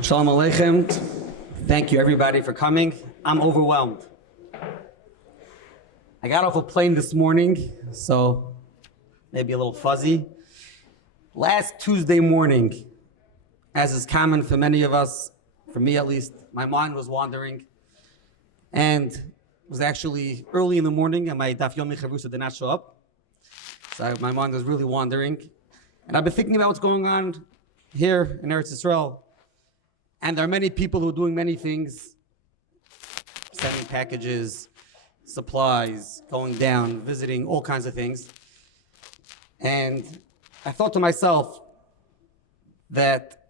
Shalom Aleichem. Thank you everybody for coming. I'm overwhelmed. I got off a plane this morning, so maybe a little fuzzy. Last Tuesday morning, as is common for many of us, for me at least, my mind was wandering. And it was actually early in the morning and my Daf Yomi Chavrusa did not show up. So my mind was really wandering. And I've been thinking about what's going on here in Eretz Yisrael. And there are many people who are doing many things, sending packages, supplies, going down, visiting, all kinds of things. And I thought to myself that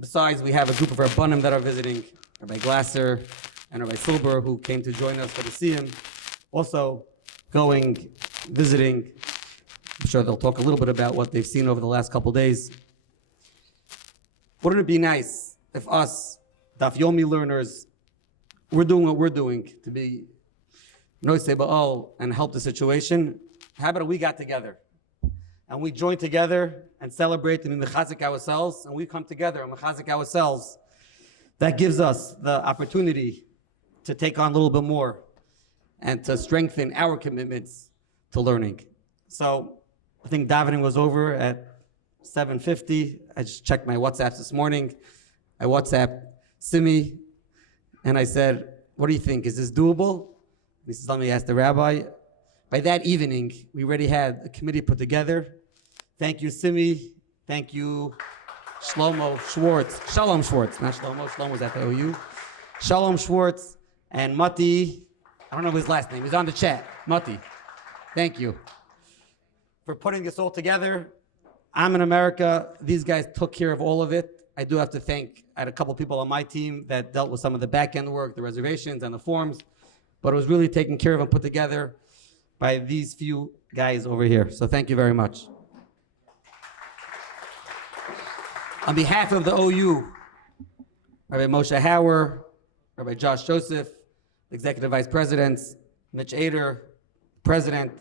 besides we have a group of Rabbanim that are visiting, Rabbi Glasser and Rabbi Silber, who came to join us for the Siyum, also going, visiting. I'm sure they'll talk a little bit about what they've seen over the last couple days. Wouldn't it be nice if us, Daf Yomi learners, we're doing what we're doing to be Noisei Ba'al and help the situation? How about we got together and we join together and celebrate and mechazik ourselves, and we come together and mechazik ourselves? That gives us the opportunity to take on a little bit more and to strengthen our commitments to learning. So I think davening was over at 7:50. I just checked my WhatsApps this morning. I WhatsApped Simi and I said, what do you think? Is this doable? He says, let me ask the rabbi. By that evening, we already had a committee put together. Thank you, Simi. Thank you, Shalom Schwartz, not Shlomo. Shlomo's at the OU. Shalom Schwartz and Mati. I don't know his last name. He's on the chat. Mati. Thank you for putting this all together. I'm in America. These guys took care of all of it. I do have to thank, I had a couple people on my team that dealt with some of the back end work, the reservations and the forms, but it was really taken care of and put together by these few guys over here. So thank you very much. On behalf of the OU, Rabbi Moshe Hauer, Rabbi Josh Joseph, Executive Vice Presidents, Mitch Ader, President,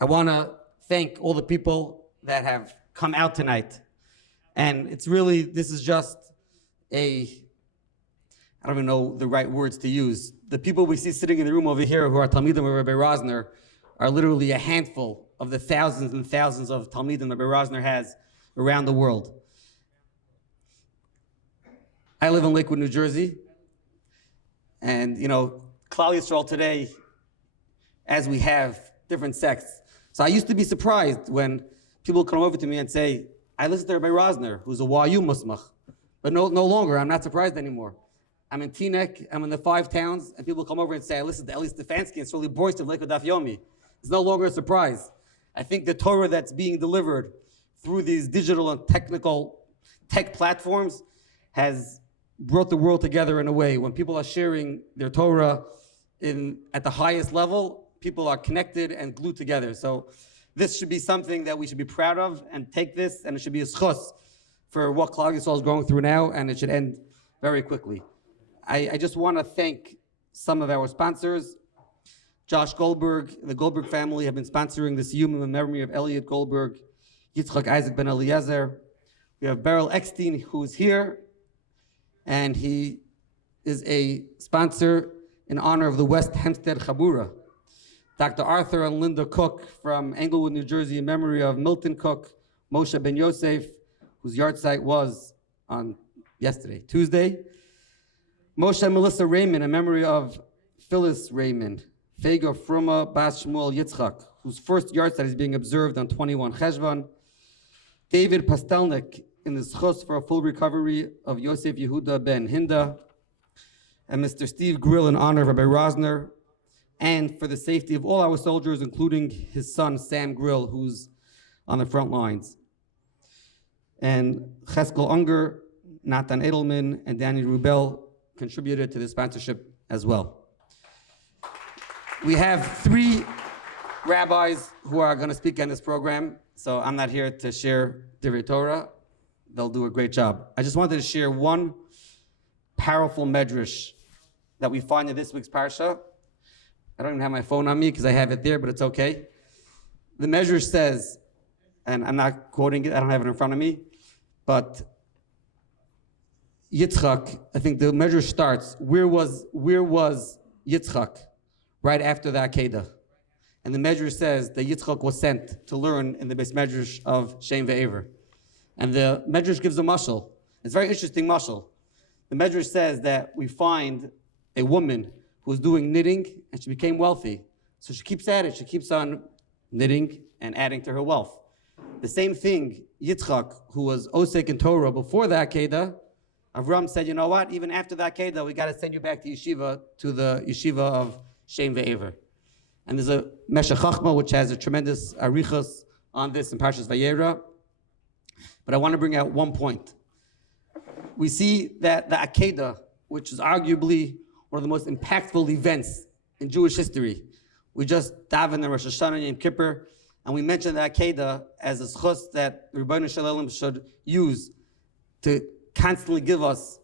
I want to thank all the people that have come out tonight. And it's really, this is just I don't even know the right words to use. The people we see sitting in the room over here who are Talmidim of Rabbi Rosner are literally a handful of the thousands and thousands of Talmidim Rabbi Rosner has around the world. I live in Lakewood, New Jersey. And, Klal Yisrael today, as we have different sects. So I used to be surprised when people come over to me and say, I listen to Rabbi Rosner, who's a YU Musmach. But no longer, I'm not surprised anymore. I'm in Teaneck, I'm in the 5 towns, and people come over and say, I listen to Eli Stefanski and Shirley Boyce of Lakewood Daf Yomi. It's no longer a surprise. I think the Torah that's being delivered through these digital and technical tech platforms has brought the world together in a way. When people are sharing their Torah at the highest level, people are connected and glued together. So this should be something that we should be proud of and take this, and it should be a schus for what Klal Yisrael is going through now, and it should end very quickly. I just want to thank some of our sponsors. Josh Goldberg, the Goldberg family have been sponsoring this Siyum in memory of Elliot Goldberg, Yitzchak Isaac Ben Eliezer. We have Beryl Eckstein, who's here, and he is a sponsor in honor of the West Hempstead Chabura. Dr. Arthur and Linda Cook from Englewood, New Jersey, in memory of Milton Cook, Moshe Ben Yosef, whose yard site was on Tuesday. Moshe and Melissa Raymond, in memory of Phyllis Raymond. Fega Fruma Bas Shmuel Yitzchak, whose first yard site is being observed on 21 Cheshvan. David Pastelnik, in the schus for a full recovery of Yosef Yehuda Ben Hinda. And Mr. Steve Grill, in honor of Rabbi Rosner, and for the safety of all our soldiers, including his son, Sam Grill, who's on the front lines. And Cheskel Unger, Nathan Edelman, and Daniel Rubel contributed to the sponsorship as well. We have 3 rabbis who are going to speak on this program, so I'm not here to share Divrei Torah. They'll do a great job. I just wanted to share one powerful medrash that we find in this week's parsha. I don't even have my phone on me because I have it there, but it's okay. The medrash says, and I'm not quoting it, I don't have it in front of me, but Yitzchak, I think the measure starts, where was Yitzchak right after the Akedah? And the measure says that Yitzchak was sent to learn in the base medrash of Shem ve'ever. And the medrash gives a mashal. It's a very interesting mashal. The medrash says that we find a woman who was doing knitting and she became wealthy. So she keeps at it. She keeps on knitting and adding to her wealth. The same thing, Yitzchak, who was Osek in Torah before the Akedah, Avram said, you know what, even after the Akedah, we got to send you back to yeshiva, to the yeshiva of Shem ve'ever. And there's a Meshech Chachma, which has a tremendous arichos on this in Parshas Vayera. But I want to bring out one point. We see that the Akedah, which is arguably one of the most impactful events in Jewish history. We just davened in Rosh Hashanah and Yom Kippur, and we mentioned the Akedah as a schus that Rabbi Shalom should use to constantly give us,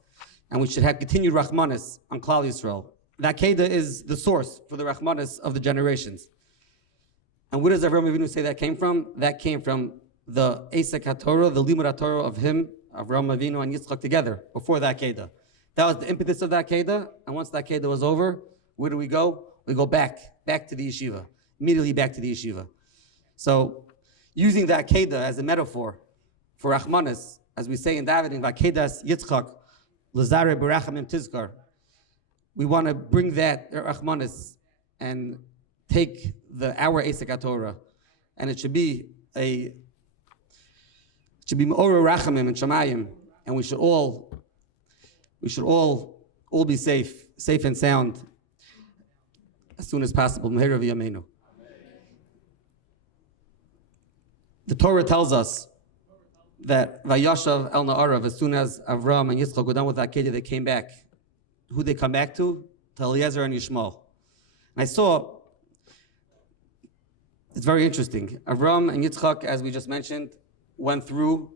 and we should have continued Rachmanis on Klal Yisrael. The Akedah is the source for the Rachmanis of the generations. And where does Avraham Avinu say that came from? That came from the Esek HaTorah, the Limud HaTorah of him, Avraham Avinu and Yitzchak together, before the Akedah. That was the impetus of the Akedah, and once the Akedah was over, where do we go? We go back to the yeshiva, immediately back to the yeshiva. So, using the Akedah as a metaphor for Rachmanis, as we say in David, in Vakedas Yitzchak, Lazare Barachamim Tizkar, we want to bring that Rachmanis and take our Esek HaTorah, and it should be Me'orah Rachamim and Shamayim, and we should all be safe and sound as soon as possible. Meher v'yameinu. The Torah tells us that Vayashav El Na'arav, as soon as Avram and Yitzchak go down with Akedah, they came back. Who they come back to? To Eliezer and Yishmael. And I saw, it's very interesting. Avram and Yitzchak, as we just mentioned, went through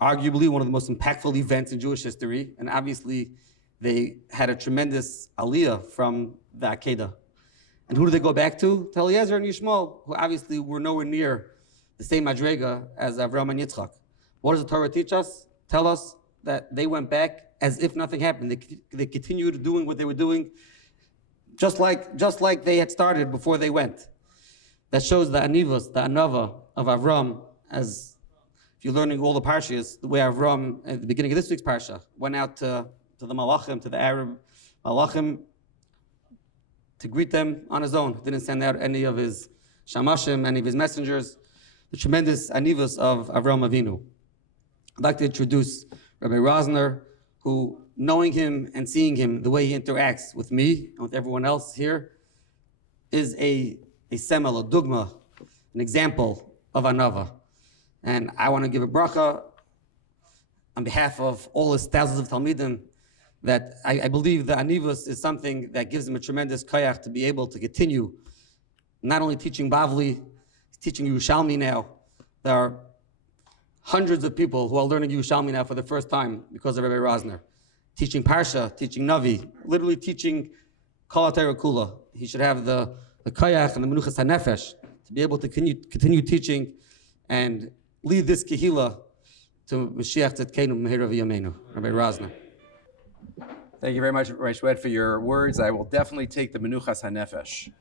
arguably one of the most impactful events in Jewish history, and obviously they had a tremendous aliyah from the Akedah. And who do they go back to? To Eliezer and Yishmael, who obviously were nowhere near the same madrega as Avram and Yitzchak. What does the Torah teach us? Tell us that they went back as if nothing happened. They continued doing what they were doing, just like they had started before they went. That shows the anivos, the anava of Avram, as if you're learning all the parshas, the way Avram at the beginning of this week's parsha went out to the Malachim, to the Arab Malachim, to greet them on his own. Didn't send out any of his shamashim, any of his messengers. The tremendous anivos of Avram Avinu. I'd like to introduce Rabbi Rosner, who, knowing him and seeing him, the way he interacts with me and with everyone else here, is a semel, a dugma, an example of anava. And I want to give a bracha on behalf of all his thousands of talmidim, that I believe the anivus is something that gives him a tremendous koyach to be able to continue not only teaching Bavli, he's teaching Yerushalmi now. There are hundreds of people who are learning Yerushalmi now for the first time because of Rabbi Rosner. Teaching Parsha, teaching Navi, literally teaching Kol HaTorah Kula. He should have the koyach and the menuchas hanefesh to be able to continue teaching and lead this kehila to Mashiach Tzedkeinu Meher v'Yameinu. Rabbi Rosner. Thank you very much, Rabbi Schwed, for your words. I will definitely take the menuchas hanefesh.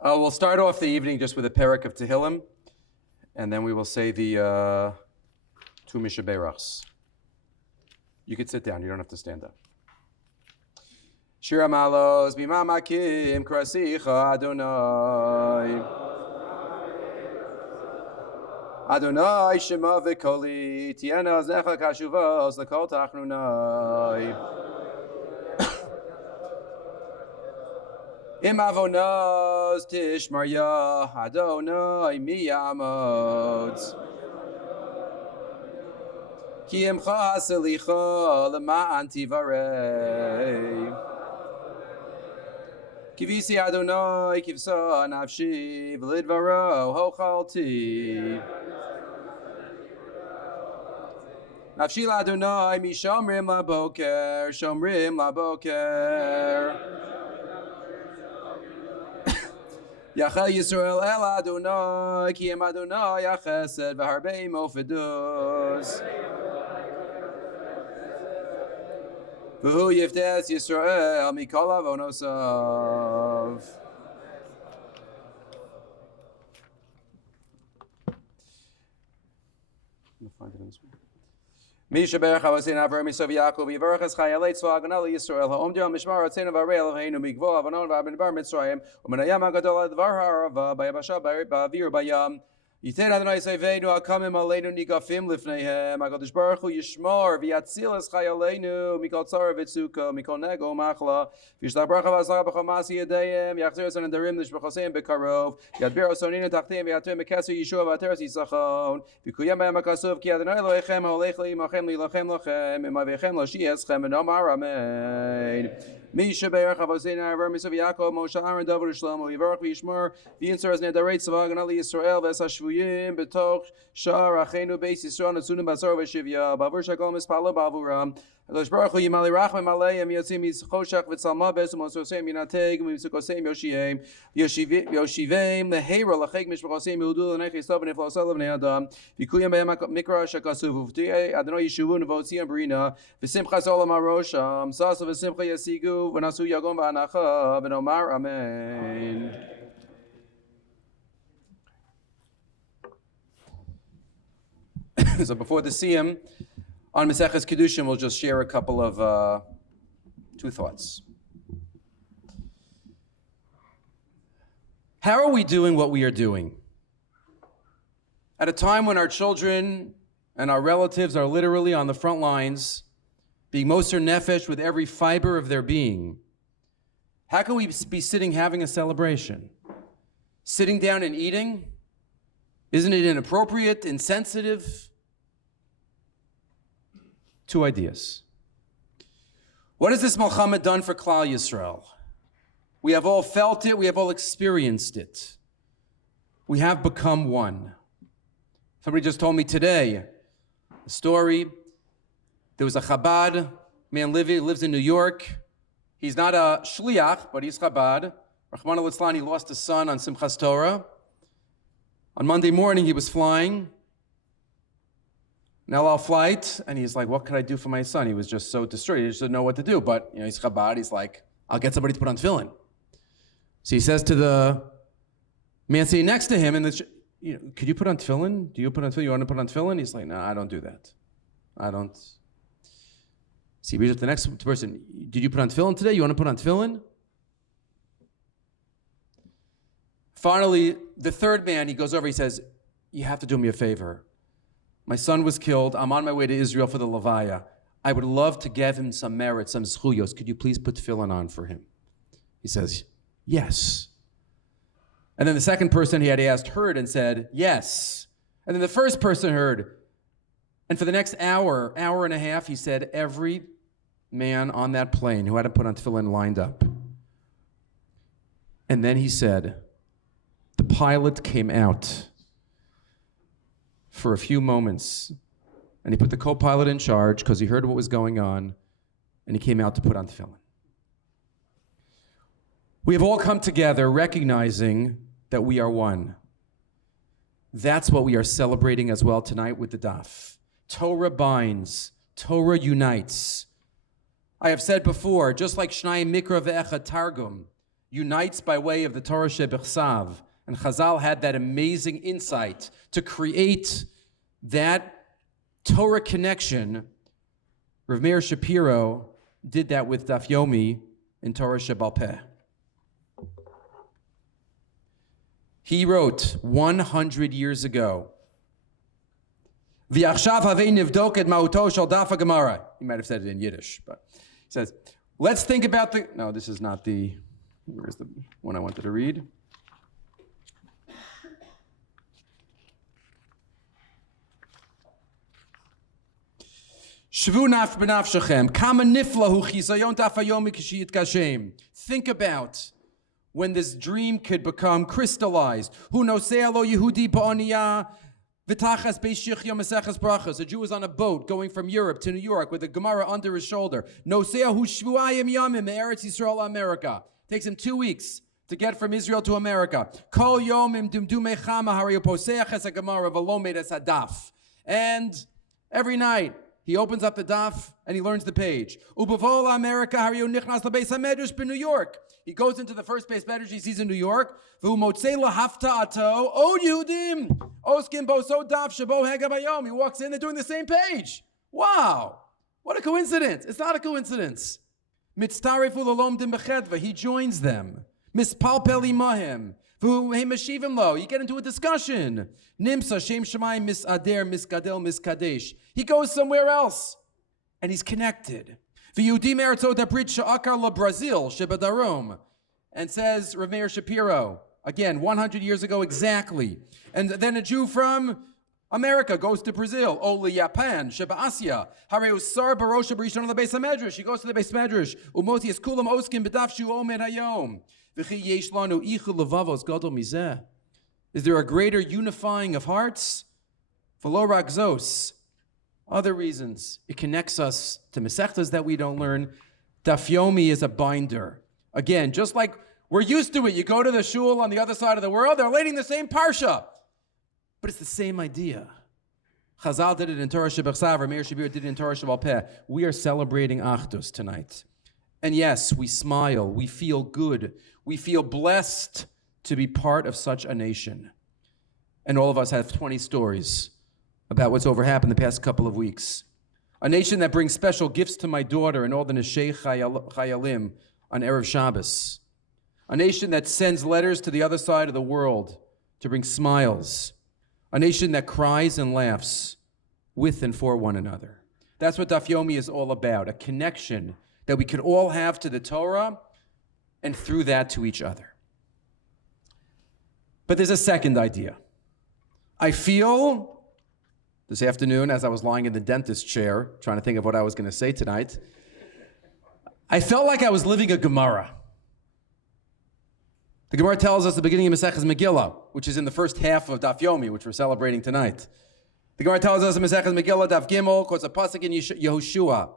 We'll start off the evening just with a parak of Tehillim, and then we will say the two Mishaberachs. You could sit down. You don't have to stand up. Shir Amalos b'mamakim krasicha Adonai. Adonai shema v'koli tiena zecha kashuvos l'kol tachnunai. Im avonos tishmarya Adonai miyamot. Ki imcha selicha l'ma'an tivarei. Kivisi Adonai kivsa nafshi v'lidvaro hochalti. Nafshi l'Adonai mishomrim laboker, shomrim laboker. Yachal Yisrael El Adonai, Ki Em Adonai Yachesed V'Harbei Mofedus. V'Hu Yiftes Yisrael Mikol Avonosav. Find it in this one. Misha Berach Havasin Avar Misov Yakkov Yivarach Es Chayalei Tzva Haganah Yisrael Ha'om Diam Mishmar Atzein Varel Avheinu Migvo Avanon V'Abin Bar Mitzrayim U'Menayam HaGadol Advar Ha'arava B'Yabasha Ba'Avir B'Yam Yiter Adonai Seveinu Akamim Aleinu Nigafim Lifneihem HaKadosh Baruch Hu Yishmor V'Yatzil Es Chayaleinu Mikol Tzara V'Tzuka Mikol Nego Machla V'Yishla Bracha V'Azara B'Chamasi Yedayim Yachzir Esan Andarim L'Shbechoseim B'Karov Yadbir Osoninu Tachtim V'Yatem B'Kesu Yeshua V'Ateres Yisachon V'Kuyam B'Yam HaKasuv Ki Adonai Elohechem Ha'olech L'Imachem L'Ilachem Lachem Imavechem L'Shieschem V'Nomar Amen Misha Berach Havasin Avar Misov Yakkov Moshe Aaron David Shlomo Yivarach V'Yishmor V'Yinsar Es Nedarei Tzva Haganah Yisrael V'Es HaShvuyim B'Toch Shar Achenu Beis Yisrael Netzunim Basar V'Shivya B'Avur Shakol Mispala B'Avuram HaKadosh Baruch Hu Yimali Rachem Aleim Yotzim Yischoshach V'Tzalma Bes U'Mososeim Yinateg U'Yimsukoseim Yoshieim Yoshiveim Leheira Lachek Mishpachoseim Yehudu L'Nei Chesov V'Neflosel V'Nei Adam V'Kuyam B'Yam Mikra Shakasuv V'V'Tiyei Adonai Yeshuvun V'Otziam Brina V'Simchas Olam HaRosham Sasa V'Simcha Yasigu V'Nasu Yagom V'Anacha V'Nomar Amen. So before the Siyum, on Maseches Kedushin, we'll just share a couple of two thoughts. How are we doing what we are doing? At a time when our children and our relatives are literally on the front lines, being moser nefesh with every fiber of their being, how can we be sitting having a celebration? Sitting down and eating? Isn't it inappropriate, insensitive? Two ideas. What has this Milchama done for Klal Yisrael? We have all felt it, we have all experienced it. We have become one. Somebody just told me today a story. There was a Chabad man lives in New York. He's not a shliach, but he's Chabad. Rachmana litzlan, he lost a son on Simchas Torah. On Monday morning, he was flying an El Al flight, and he's like, what can I do for my son? He was just so distraught. He just didn't know what to do. But he's Chabad. He's like, I'll get somebody to put on tefillin. So he says to the man sitting next to him, could you put on tefillin? Do you put on tefillin? You want to put on tefillin? He's like, no, I don't do that. I don't. See, he reaches to the next person. Did you put on tefillin today? You want to put on tefillin? Finally, the third man, he goes over, he says, you have to do me a favor. My son was killed. I'm on my way to Israel for the Levaya. I would love to give him some merit, some zchuyos. Could you please put tefillin on for him? He says, yes. And then the second person he had asked heard and said, yes. And then the first person heard. And for the next hour and a half, he said, every man on that plane who hadn't put on tefillin lined up. And then he said, the pilot came out for a few moments, and he put the co-pilot in charge because he heard what was going on, and he came out to put on tefillin. We have all come together recognizing that we are one. That's what we are celebrating as well tonight with the daf. Torah binds, Torah unites. I have said before, just like Shnai Mikra ve'echad Targum unites by way of the Torah Shebichsav, and Chazal had that amazing insight to create that Torah connection. Rav Meir Shapiro did that with Daf Yomi in Torah Shebal Peh. He wrote 100 years ago, V'achshav havei nivdok et ma'uto shel daf haGemara. He might have said it in Yiddish, but he says, let's think about no, this is not where's the one I wanted to read? Shvu naf b'nafshechem, kama niflahu chisayon daf hayomi k'shiyit kashem. Think about when this dream could become crystallized. Hu nosea lo Yehudi ba'oniyah v'tachas be'shichya meseches brachos. A Jew is on a boat going from Europe to New York with a Gemara under his shoulder. Nosea hu shvuayim yamim me'eretz Yisrael America. Takes him 2 weeks to get from Israel to America. Kol yom im dumdume chama harayu poseach es hagemara v'lomed es hadaf. And every night, he opens up the daf and he learns the page. Ubavola America harayu nichnas lebeis hamedrash b'New York. He goes into the first base medrash he sees in New York. V'hu motzei lahafta ato od Yehudim oskim bo so daf shabo hagabayom. He walks in, they're doing the same page. Wow, what a coincidence! It's not a coincidence. Mitztarefu lalomdim bechedva. He joins them. Mispalpel imahem. V'hu hemashivim lo. You get into a discussion. Nimsa shem shemayim misader miskadel miskadesh. He goes somewhere else, and he's connected. V'Yehudim eretzot habrit she'akar la Brazil shebadarom, and says Rav Meir Shapiro again 100 years ago exactly. And then a Jew from America goes to Brazil. Oli Japan sheba Asia. Hareu sar barosha b'rishon lebeis hamedrash. He goes to the beis medrash. Umoti es kulam oskim b'daf shu omer hayom. V'chi yesh lanu ichu levavos gadol mizeh. Is there a greater unifying of hearts? V'lo ragzos. Other reasons. It connects us to mesechtas that we don't learn. Daf yomi is a binder. Again, just like we're used to it. You go to the shul on the other side of the world, they're leading the same parsha. But it's the same idea. Chazal did it in Torah Shebechsav, Meir Shabir did it in Torah Shebaal Peh. We are celebrating Achdus tonight. And yes, we smile, we feel good, we feel blessed to be part of such a nation. And all of us have 20 stories about what's happened the past couple of weeks. A nation that brings special gifts to my daughter and all the Neshei Chayalim on Erev Shabbos. A nation that sends letters to the other side of the world to bring smiles. A nation that cries and laughs with and for one another. That's what Daf Yomi is all about, a connection that we could all have to the Torah and through that to each other. But there's a second idea. I feel this afternoon as I was lying in the dentist chair, trying to think of what I was going to say tonight, I felt like I was living a Gemara. The Gemara tells us the beginning of Maseches Megillah, which is in the first half of Daf Yomi, which we're celebrating tonight. The Gemara tells us in Maseches Megillah, Daf Gimel, quotes a pasuk in Yehoshua.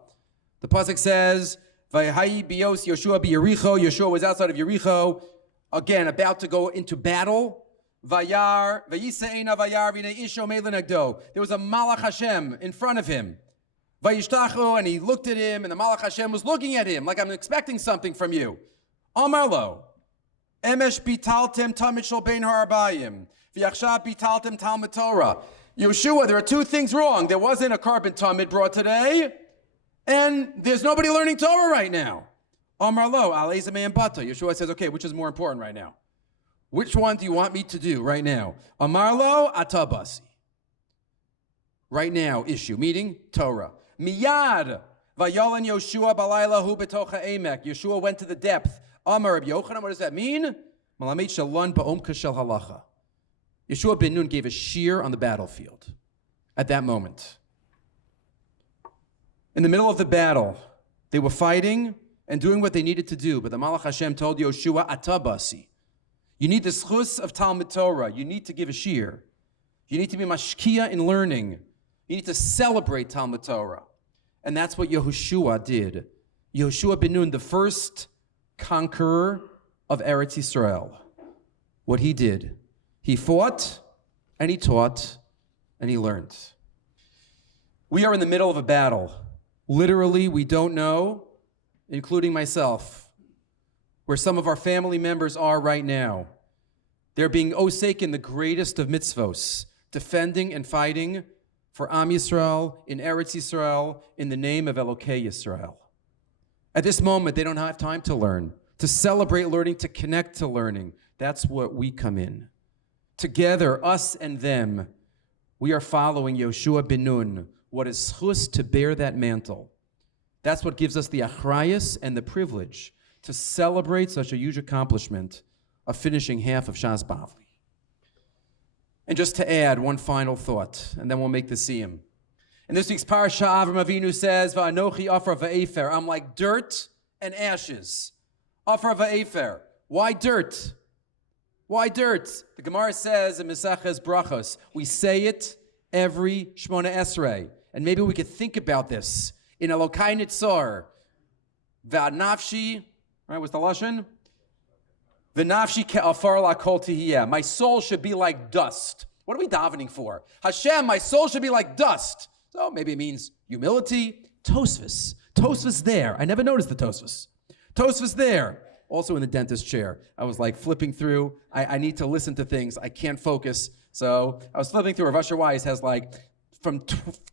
The pasuk says, "Vayehayi bios Yoshua b'Yericho." Yeshua was outside of Yericho, again about to go into battle. Vayar vayiseina vayar v'nei isho me'lenegdo. There was a Malach Hashem in front of him. Vayishtachu, and he looked at him, and the Malach Hashem was looking at him like, I'm expecting something from you. Amar lo. Emesh bitaltem tamid shel bein ha'arbayim, v'yachshav bitaltem talmud Torah. Yeshua, there are two things wrong. There wasn't a carbon tamid brought today, and there's nobody learning Torah right now. Amar lo, al eza me'en bata. Yeshua says, okay, which is more important right now? Which one do you want me to do right now? Amar lo, atabasi. Right now, issue, meaning Torah. Miyad, vayolan Yoshua balayla hu betocha emek. Yeshua went to the depth. Amar Rabbi Yochanan, what does that mean? Malamed shalon ba'omka shel halacha. Yeshua ben Nun gave a shear on the battlefield at that moment. In the middle of the battle, they were fighting and doing what they needed to do, but the Malach Hashem told Yoshua, atabasi. You need the schus of Talmud Torah. You need to give a shear. You need to be mashkia in learning. You need to celebrate Talmud Torah. And that's what Yehoshua did. Yehoshua ben Nun, the first conqueror of Eretz Yisrael. What he did, he fought and he taught and he learned. We are in the middle of a battle. Literally, we don't know, including myself, where some of our family members are right now. They're being osek in the greatest of mitzvos, defending and fighting for Am Yisrael, in Eretz Yisrael, in the name of Elokei Yisrael. At this moment, they don't have time to learn, to celebrate learning, to connect to learning. That's what we come in. Together, us and them, we are following Yoshua ben Nun, what is schus to bear that mantle. That's what gives us the achrayus and the privilege to celebrate such a huge accomplishment of finishing half of Shas Bavli. And just to add one final thought, and then we'll make the Siyum. In this week's Parsha, Avram Avinu says, "Va'anochi afar va'efer." I'm like dirt and ashes. Afar va'efer. Why dirt? Why dirt? The Gemara says in Mesaches Brachos, we say it every Shmona Esrei. And maybe we could think about this. In Elokai Nitzar, Va'nafshi, right, what's the Lashon? V'nafshi ke'afar la'kol tihiyeh. My soul should be like dust. What are we davening for? Hashem, my soul should be like dust. So maybe it means humility. Tosfos. Tosfos there. I never noticed the Tosfos. Tosfos there. Also in the dentist chair. I was like flipping through. I need to listen to things. I can't focus. So I was flipping through. Rav Asher Weiss has like from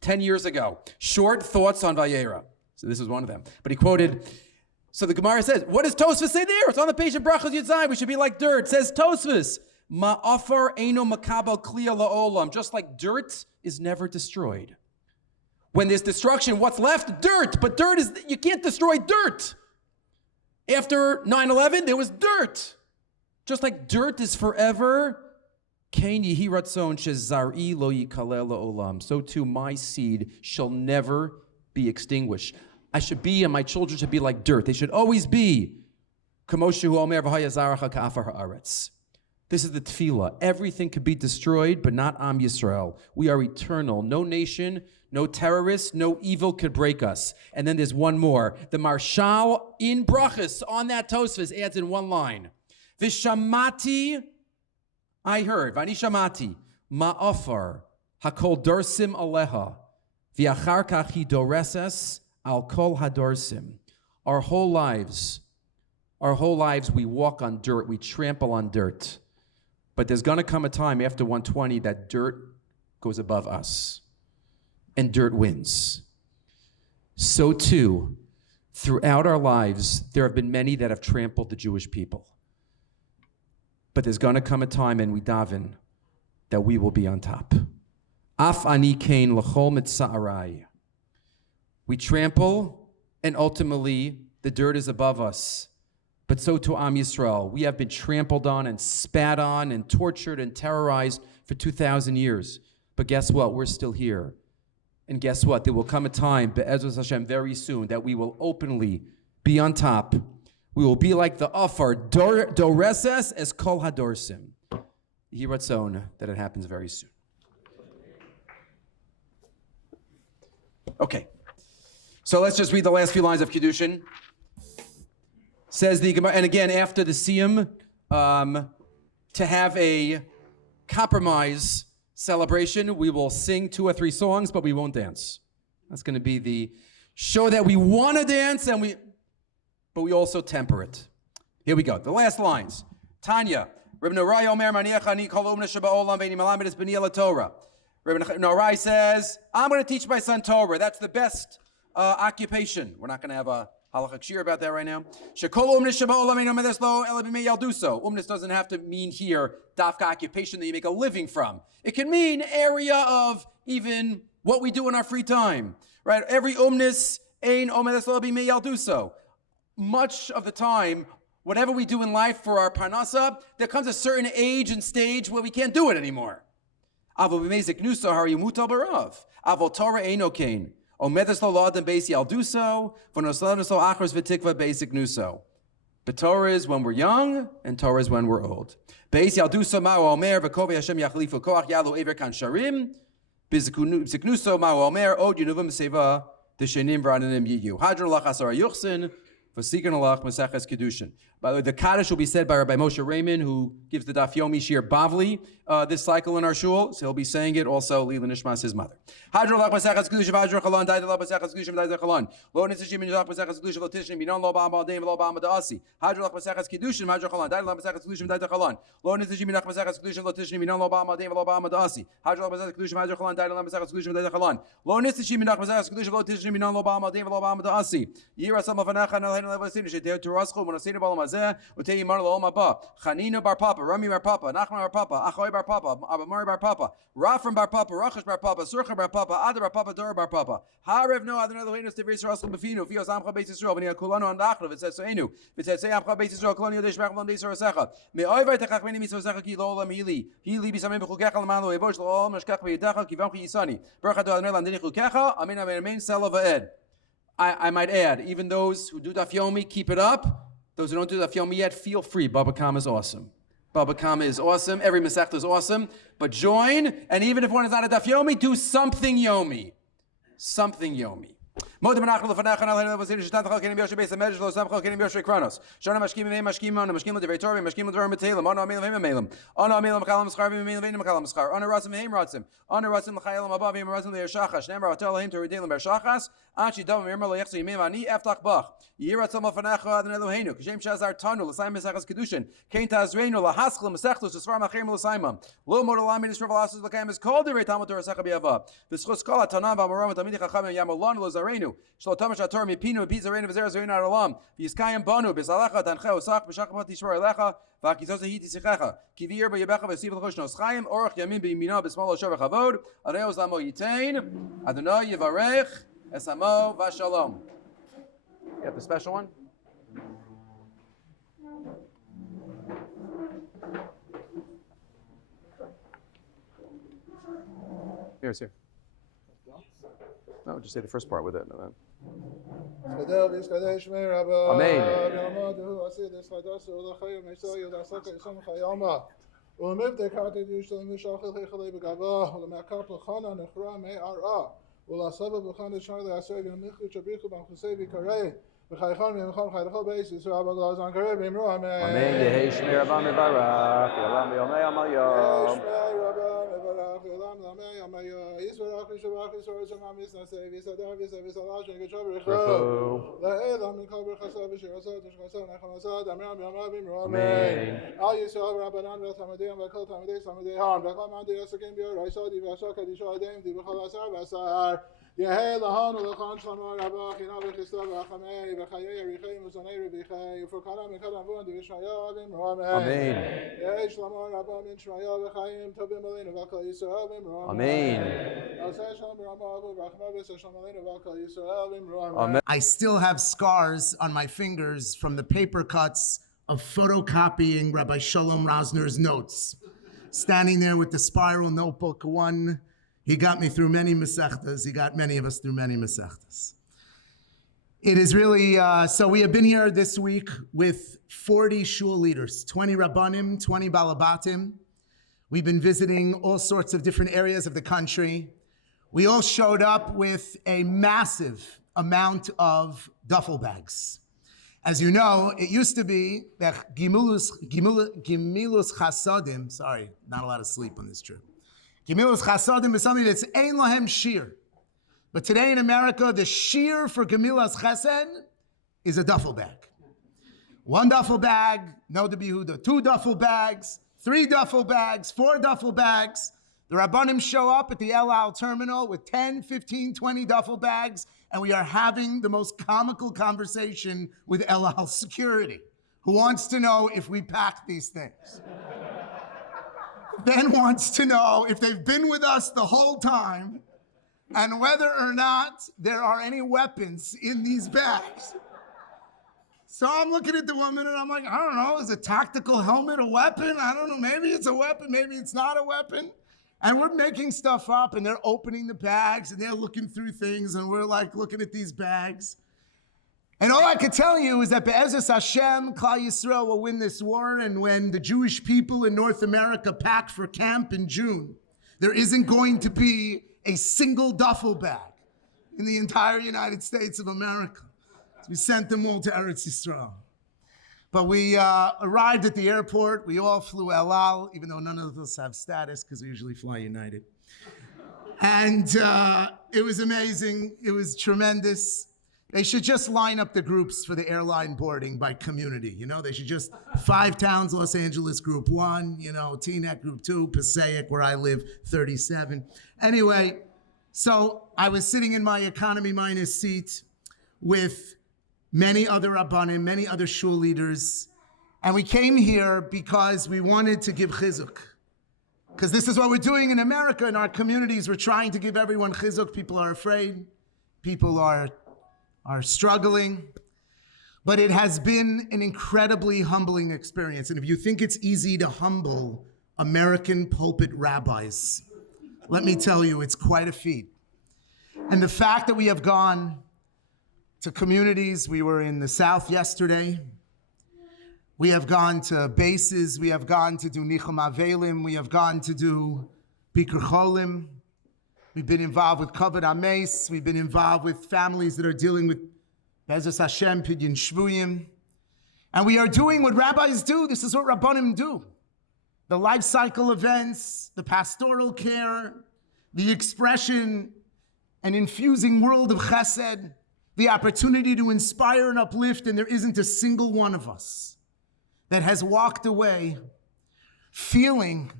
10 years ago, short thoughts on Vayera. So this is one of them. But he quoted, so the Gemara says, what does Tosfos say there? It's on the page of Brachos Yud Zayin. We should be like dirt. It says Tosfos, Ma'afar eino makabel kliya la'olam. Just like dirt is never destroyed. When there's destruction, what's left? Dirt. But dirt is, you can't destroy dirt. After 9/11, there was dirt. Just like dirt is forever, Kain yehi ratzon shezar'i lo yikalel la'olam. So too my seed shall never be extinguished. I should be, and my children should be like dirt. They should always be. This is the tefillah. Everything could be destroyed, but not Am Yisrael. We are eternal. No nation, no terrorist, no evil could break us. And then there's one more. The Marshal in Brachos on that Tosfos adds in one line. Vishamati, I heard. Vani shamati, ma'afar, hakol dorsim aleha, v'achar kach hi doreses al kol hadorsim. Our whole lives, we walk on dirt, we trample on dirt. But there's going to come a time after 120 that dirt goes above us, and dirt wins. So too, throughout our lives, there have been many that have trampled the Jewish people. But there's going to come a time, and we daven, that we will be on top. Af ani kain l'chol mitza'arai. We trample, and ultimately, the dirt is above us. But so to Am Yisrael. We have been trampled on and spat on and tortured and terrorized for 2,000 years. But guess what? We're still here. And guess what? There will come a time, Be'ezus Hashem, very soon, that we will openly be on top. We will be like the Afar, Doreses as Kol Hadorsim. Yehi Ratzon, that it happens very soon. Okay. So let's just read the last few lines of Kiddushin. Says the Gemara, and again, after the Siyum, to have a compromise celebration, we will sing 2 or 3 songs, but we won't dance. That's going to be the show that we want to dance, but we also temper it. Here we go. The last lines. Tanya, Rabbi Norai Omer Maniach Ani Kol Umna Sheba Olam Ve'ini Malamed Es B'ni Ela Torah. Rabbi Norai says, I'm going to teach my son Torah. That's the best occupation. We're not going to have a halacha shir about that right now. Shekol umnis sheba olam ein omedes lo ela b'mei yalduso. Umnis doesn't have to mean here dafka occupation that you make a living from. It can mean area of even what we do in our free time, right? Every umnis ein omedes lo b'mei yalduso. Much of the time, whatever we do in life for our parnasa, there comes a certain age and stage where we can't do it anymore. Avo b'mei ziknuso hari mutal barav. Avo Torah eino kain. Omedes lo l'adam beis yalduso, v'noslados lo achros v'tikva basic nuso. But Torah is when we're young, and Torah is when we're old. Beis yalduso ma'u omer, v'kovei Hashem yachlifu koach yalu ever kan sharim, b'ziknuso ma'u omer, od yunuvim seva, d'shenim v'rananim yiyu. Hadron lach asara yuchsin, v'sikan alach maseches kedushin. By the way, the Kaddish will be said by Rabbi Moshe Raymond, who gives the Daf Yomi Shir Bavli this cycle in our shul. So he'll be saying it also, Lila Nishmas, his mother. Hadrolach Masechas Kedushin V'Hadron Chalon, Daidalach Masechas Kedushin V'Daidalach Chalon. Lo Nisishim Minjach Masechas Kedushin Lo Tishnim Minon Lo Ba'am Ba'adim Lo Ba'am Ba'asi. Hadrolach Masechas Kedushin V'Hadron Chalon, Daidalach Masechas Kedushin V'Daidalach Chalon. Lo Nisishim Minjach Masechas Kedushin Lo Tishnim Minon Lo Ba'am Ba'adim Lo Ba'am Ba'asi. Hadrolach Masechas Kedushin V'Hadron Chalon, Daidalach Masechas Kedushin V'Daidalach Chalon. Lo Nisishim Minjach Masechas Kedushin Lo Tishnim Minon Lo Ba'am Ba'adim Lo Ba'am Ba'asi. Yira Sam Lefanacha Nalheinu Levasin Sheteu Turaschu Monaseinu Ba'Olam Hazeh Utei Yimar Lo Chanina bar Papa, Rami bar Papa, Nachman bar Papa, Achoy bar Papa, Abamari bar Papa, Rafram bar Papa, Rachash bar Papa, Surcha bar Papa, Adar bar Papa, Dor bar Papa. Harev no Adonai Eloheinu Stevis Rasul Befinu, Fios Amcha Beis Yisrael, V'ni Kulanu and Achlav. It says so Enu. It says Say Amcha Beis Yisrael, Kolani Yodesh Mechlam Deis Rasecha. Me Oivay Techach V'ni Misosecha Ki Lo Olam Hili. Hili Bisamim B'Chukecha L'Manu Evosh Lo Olam Nashkach V'Yidecha Kivamchi Yisani. Baruch Adonai Landini Chukecha. Amin Amin Amin Sela V'Ed. I might add, even those who do Daf Yomi, keep it up. Those who don't do Daf Yomi yet, feel free. Baba Kama is awesome. Baba Kama is awesome. Every Masechta is awesome. But join, and even if one is not a Daf Yomi, do something Yomi. Something Yomi. Modim Menachem Lefanecha Nalei Levazim Shetantachal Kenim Yoshe Beis Hamedrash Lo Samchal Kenim Yoshe Kranos. Shana Mashkim Mei Mashkim Mon Mashkim L'Divrei Torah Mashkim L'Dvarim B'Teilim. Ana Amelim V'Im Amelim. Ana Amelim Makalam M'Schar V'Im Amelim V'Im Makalam M'Schar. Ana Ratzim V'Im Ratzim. Ana Ratzim L'Chayelim Abba V'Im Ratzim L'Yershachas. Shneimar Atel Lahim Toridelim Bershachas. Achi Davam Yirma Lo Yechzi Yimim Ani Eftach Bach. Yiratzam Lefanecha Adonai Eloheinu. Kashem Shazar Tanu L'Sayim Mesachas Kedushin. Kein Tazreinu L'Haschel Mesechtos L'Svar Machim L'Saymam. Lo Modalamin Yisrael V'Asus L'Kayim is called Divrei Talmud Torah Secha B'Yava. V'Schos Kol HaTanam V'Amoram V'Tamidi Chachamim Yamalon L'Zarenu. Shlo Tomash HaTorah Mipinu V'Pi Zarenu V'Zer Zarenu Arolam. V'Yiskayim Banu B'Zalecha Tancheu Sach B'Shachmat Yishmor Elecha. V'Akizos Hiti Sichecha. Kivir B'Yebecha V'Siv L'Chosh Noschaim. Orach Yamin B'Yimina B'Smol Osher V'Chavod. Areos Lamo Yitain. Adonai Yivarech Esamo V'Shalom. You got the special one? Here's here. No, just say the first part with it. Amen. V'chaychon v'yemchon chaychol beis Yisrael b'glazan karev v'imru amen. Amen. Yehi Shmei Rabba Mevarach Yolam Yomei Amayom. Shmei Rabba Mevarach Yolam Yomei Amayom. Yisvarach v'shavach Yisrael Shema Misnasei v'sadar v'sav'salash v'gechov v'rechu. Le'elam mikol b'chasad v'shirasad v'shchasad nechonasad amram yomah v'imru amen. Al Yisrael Rabbanan v'talmideim v'kol talmidei talmideiham v'kol ma'andi yasakim b'yorayisodi v'ashak hadisho adeim v'chol asar v'asar. Yehei lahanu l'chan shlamor rabba china v'chista v'achamei v'chayei yerichei muzonei revichei v'furkana mikadam v'on d'vishmaya v'imru amen. Yehei shlamor rabba min shmaya v'chayim tovim aleinu v'akal Yisrael v'imru amen. Aseh shalom b'rama avu v'achma v'aseh shalom aleinu v'akal Yisrael v'imru amen. I still have scars on my fingers from the paper cuts of photocopying Rabbi Shalom Rosner's notes. Standing there with the spiral notebook, he got me through many Masechtas. He got many of us through many Masechtas. It is really, so we have been here this week with 40 shul leaders, 20 Rabbanim, 20 Balabatim. We've been visiting all sorts of different areas of the country. We all showed up with a massive amount of duffel bags. As you know, it used to be that Gimilus Chasadim, sorry, not a lot of sleep on this trip. Gimilus Chasadim is something that's Ein Lahem Shir. But today in America, the shir for Gemilas Chesed is a duffel bag. 1 duffel bag, no debihuda, 2 duffel bags, 3 duffel bags, 4 duffel bags. The Rabbanim show up at the El Al terminal with 10, 15, 20 duffel bags, and we are having the most comical conversation with El Al security, who wants to know if we pack these things. Then wants to know if they've been with us the whole time and whether or not there are any weapons in these bags. So I'm looking at the woman and I'm like, I don't know, is a tactical helmet a weapon? I don't know, maybe it's a weapon, maybe it's not a weapon. And we're making stuff up and they're opening the bags and they're looking through things and we're like looking at these bags. And all I can tell you is that Be'ezus Hashem, Klal Yisrael will win this war, and when the Jewish people in North America pack for camp in June, there isn't going to be a single duffel bag in the entire United States of America. So we sent them all to Eretz Yisrael. But we arrived at the airport. We all flew El Al, even though none of us have status because we usually fly United. And it was amazing. It was tremendous. They should just line up the groups for the airline boarding by community. You know, they should just 5 towns, Los Angeles, group 1, you know, Teaneck, group 2, Passaic, where I live, 37. Anyway, so I was sitting in my economy minus seat with many other Rabbanim, many other shul leaders. And we came here because we wanted to give chizuk. Because this is what we're doing in America, in our communities. We're trying to give everyone chizuk. People are afraid. People are struggling, but it has been an incredibly humbling experience. And if you think it's easy to humble American pulpit rabbis, let me tell you, it's quite a feat. And the fact that we have gone to communities, we were in the South yesterday, we have gone to bases, we have gone to do Nichum Avelim, we have gone to do Bikur Cholim, We've been involved with Kavod Ames. We've been involved with families that are dealing with Bezos Hashem, Pidyon Shvuyim. And we are doing what rabbis do. This is what Rabbanim do. The life cycle events, the pastoral care, the expression and infusing world of chesed, the opportunity to inspire and uplift, and there isn't a single one of us that has walked away feeling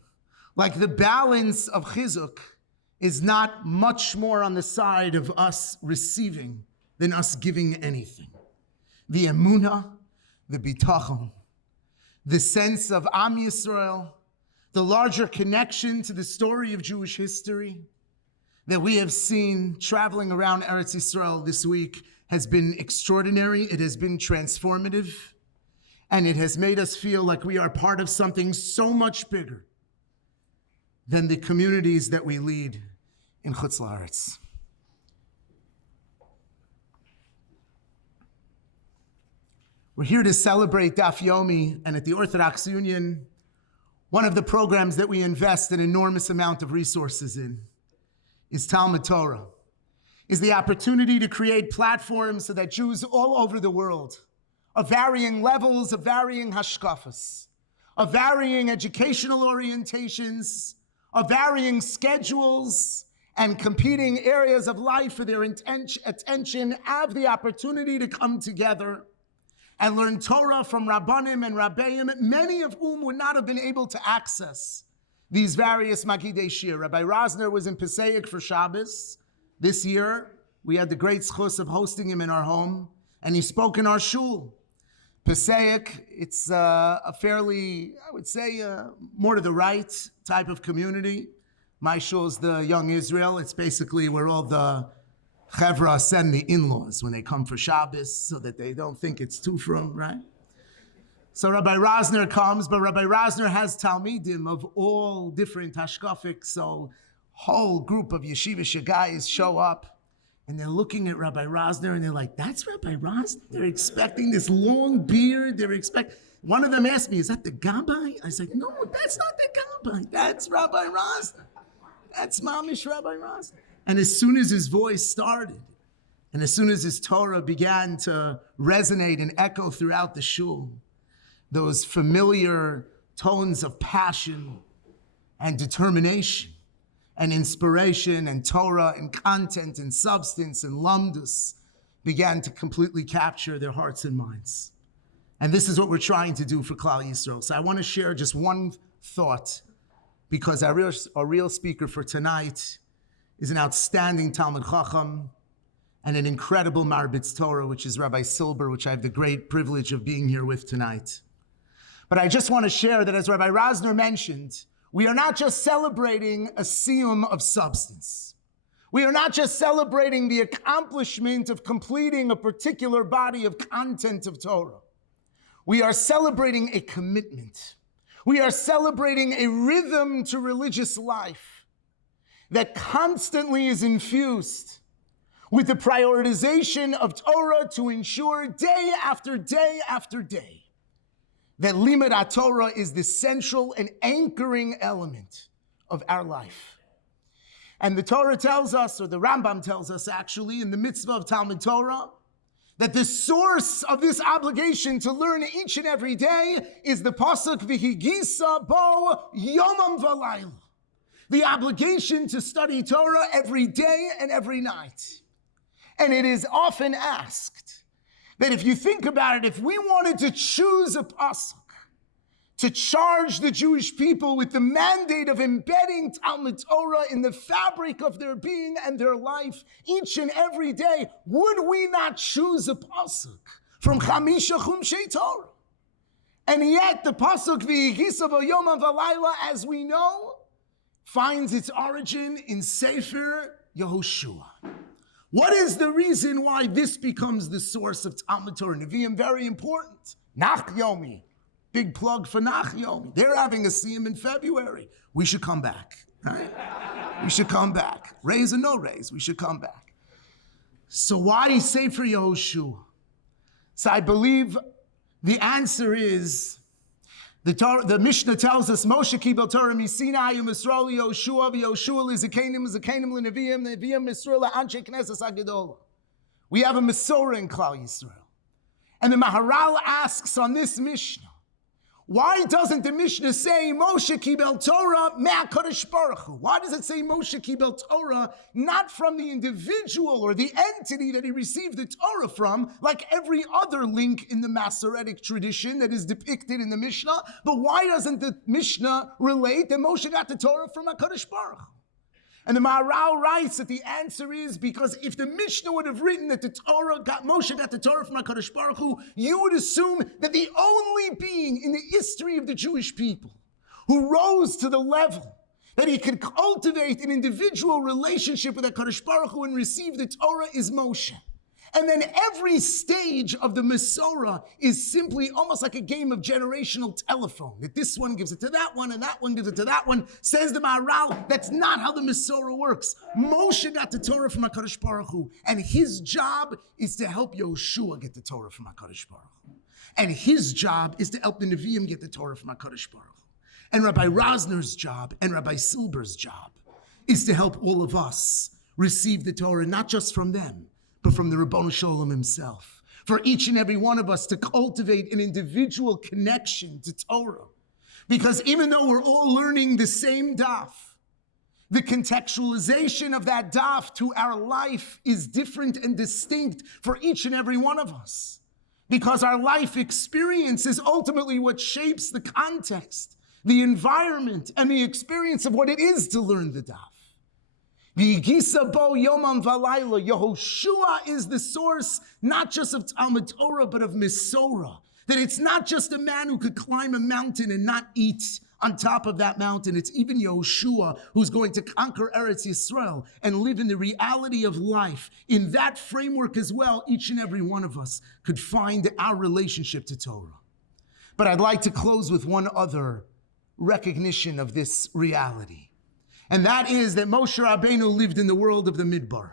like the balance of chizuk is not much more on the side of us receiving than us giving anything. The emunah, the bitachon, the sense of Am Yisrael, the larger connection to the story of Jewish history that we have seen traveling around Eretz Yisrael this week has been extraordinary. It has been transformative. And it has made us feel like we are part of something so much bigger than the communities that we lead in Chutz La'aretz. We're here to celebrate Daf Yomi, and at the Orthodox Union, one of the programs that we invest an enormous amount of resources in is Talmud Torah, is the opportunity to create platforms so that Jews all over the world, of varying levels, of varying hashkafas, of varying educational orientations, of varying schedules and competing areas of life for their attention, have the opportunity to come together and learn Torah from Rabbanim and Rabbeim, many of whom would not have been able to access these various Magidei Shir. Rabbi Rosner was in Pesach for Shabbos this year. We had the great zchus of hosting him in our home, and he spoke in our shul. Pesach, it's a fairly, I would say, more to the right type of community. My shul is the Young Israel. It's basically where all the chevra send the in-laws when they come for Shabbos so that they don't think it's too from, right? So Rabbi Rosner comes, but Rabbi Rosner has Talmidim of all different hashkafics. So whole group of yeshivish guys show up, and they're looking at Rabbi Rosner, and they're like, that's Rabbi Rosner? They're expecting this long beard. One of them asked me, is that the Gabbai? I was like, no, that's not the Gabbai. That's Rabbi Rosner. That's Mamish Rabbi Rosner. And as soon as his voice started, and as soon as his Torah began to resonate and echo throughout the shul, those familiar tones of passion and determination and inspiration and Torah and content and substance and lamdus began to completely capture their hearts and minds. And this is what we're trying to do for Klal Yisrael. So I want to share just one thought, because our real speaker for tonight is an outstanding Talmud Chacham and an incredible Marbitz Torah, which is Rabbi Silber, which I have the great privilege of being here with tonight. But I just want to share that, as Rabbi Rosner mentioned, we are not just celebrating a Siyum of substance. We are not just celebrating the accomplishment of completing a particular body of content of Torah. We are celebrating a commitment. We are celebrating a rhythm to religious life that constantly is infused with the prioritization of Torah to ensure day after day after day that Limud HaTorah is the central and anchoring element of our life. And the Torah tells us, or the Rambam tells us actually, in the mitzvah of Talmud Torah, that the source of this obligation to learn each and every day is the pasuk v'higisa bo yomam v'layla, the obligation to study Torah every day and every night. And it is often asked that if you think about it, if we wanted to choose a pasuk to charge the Jewish people with the mandate of embedding Talmud Torah in the fabric of their being and their life each and every day, would we not choose a pasuk from Chamisha Chumshei Torah? And yet the pasuk v'yigisa v'yomam v'layla, as we know, finds its origin in Sefer Yehoshua. What is the reason why this becomes the source of Talmud Torah? Nevi'im, very important. Nach Yomi. Big plug for Nach Yomi. They're having a Siyum in February. We should come back. Right? We should come back. Raise or no raise, we should come back. So why Sefer Yehoshua? So I believe the answer is The Mishnah tells us, Moshe kibel Torah misinai u'Yisrael Yoshua v'Yoshua l'Zakenim l'Neviim Yisrael l'Anshe Knesses HaGedolah. We have a Masorah in Klal Yisrael. And the Maharal asks on this Mishnah, why doesn't the Mishnah say Moshe kibel Torah me'HaKadosh Baruch Hu? Why does it say Moshe kibel Torah not from the individual or the entity that he received the Torah from, like every other link in the Masoretic tradition that is depicted in the Mishnah? But why doesn't the Mishnah relate that Moshe got the Torah from HaKadosh Baruch Hu? And the Maharal writes that the answer is because if the Mishnah would have written that Moshe got the Torah from HaKadosh Baruch Hu, you would assume that the only being in the history of the Jewish people who rose to the level that he could cultivate an individual relationship with HaKadosh Baruch Hu and receive the Torah is Moshe. And then every stage of the Masorah is simply almost like a game of generational telephone. That this one gives it to that one, and that one gives it to that one. Says the Maharal, that's not how the Masorah works. Moshe got the Torah from HaKadosh Baruch Hu, and his job is to help Yoshua get the Torah from HaKadosh Baruch Hu. And his job is to help the Nevi'im get the Torah from HaKadosh Baruch Hu. And Rabbi Rosner's job and Rabbi Silber's job is to help all of us receive the Torah, not just from them, but from the Ribono Shel Olam himself. For each and every one of us to cultivate an individual connection to Torah. Because even though we're all learning the same daf, the contextualization of that daf to our life is different and distinct for each and every one of us. Because our life experience is ultimately what shapes the context, the environment, and the experience of what it is to learn the daf. Yehoshua is the source not just of Talmud Torah, but of Masorah. That it's not just a man who could climb a mountain and not eat on top of that mountain. It's even Yehoshua who's going to conquer Eretz Yisrael and live in the reality of life. In that framework as well, each and every one of us could find our relationship to Torah. But I'd like to close with one other recognition of this reality. And that is that Moshe Rabbeinu lived in the world of the Midbar.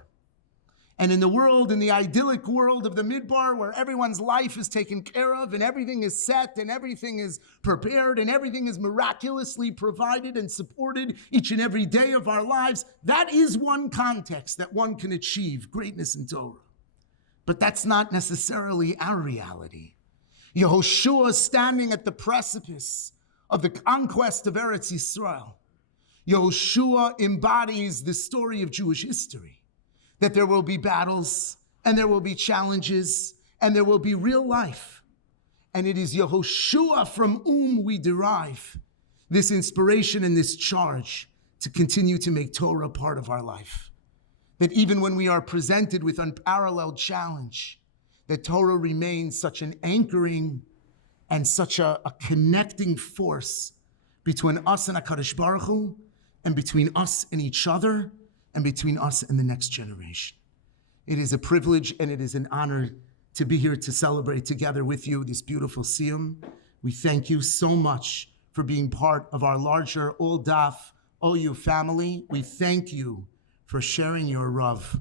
And in the idyllic world of the Midbar, where everyone's life is taken care of, and everything is set, and everything is prepared, and everything is miraculously provided and supported each and every day of our lives, that is one context that one can achieve greatness in Torah. But that's not necessarily our reality. Yehoshua standing at the precipice of the conquest of Eretz Yisrael. Yehoshua embodies the story of Jewish history, that there will be battles, and there will be challenges, and there will be real life. And it is Yehoshua from whom we derive this inspiration and this charge to continue to make Torah part of our life. That even when we are presented with unparalleled challenge, that Torah remains such an anchoring and such a connecting force between us and HaKadosh Baruch Hu, and between us and each other, and between us and the next generation. It is a privilege and it is an honor to be here to celebrate together with you this beautiful Siyum. We thank you so much for being part of our larger All Daf OU family. We thank you for sharing your Rav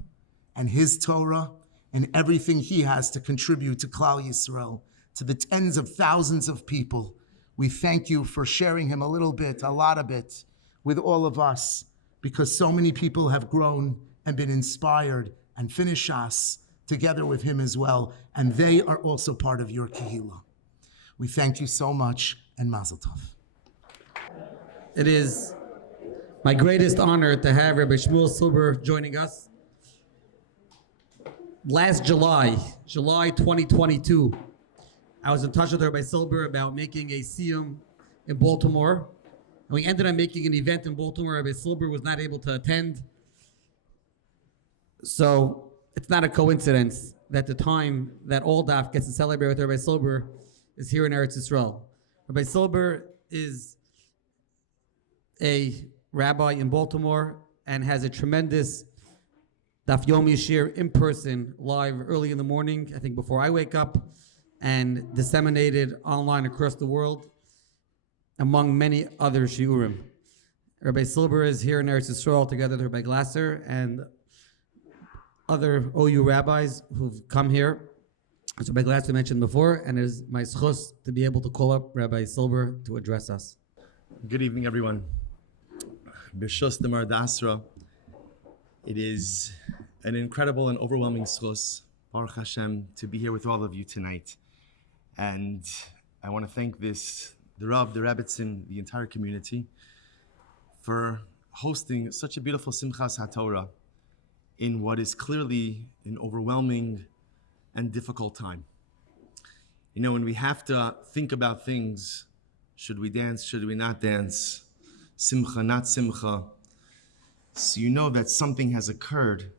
and his Torah and everything he has to contribute to Klal Yisrael, to the tens of thousands of people. We thank you for sharing him a little bit, a lot of it, with all of us, because so many people have grown and been inspired and finished us together with him as well, and they are also part of your kehillah. We thank you so much, and Mazel Tov. It is my greatest honor to have Rabbi Shmuel Silber joining us. Last July 2022, I was in touch with Rabbi Silber about making a Siyum in Baltimore. And we ended up making an event in Baltimore. Rabbi Silber was not able to attend. So it's not a coincidence that the time that All Daf gets to celebrate with Rabbi Silber is here in Eretz Yisrael. Rabbi Silber is a rabbi in Baltimore and has a tremendous Daf Yomi Yishir in person, live early in the morning, I think before I wake up, and disseminated online across the world, among many other shiurim. Rabbi Silber is here in Eretz Yisrael together with Rabbi Glasser and other OU rabbis who've come here. as Rabbi Glasser mentioned before, and it is my schus to be able to call up Rabbi Silber to address us. Good evening, everyone. B'shus Demar Dasra. It is an incredible and overwhelming schus, Baruch Hashem, to be here with all of you tonight. And I want to thank the Rav, the Rebbitzin, the entire community for hosting such a beautiful Simchas HaTorah in what is clearly an overwhelming and difficult time. You know, when we have to think about things, should we dance, should we not dance, simcha, not simcha, so you know that something has occurred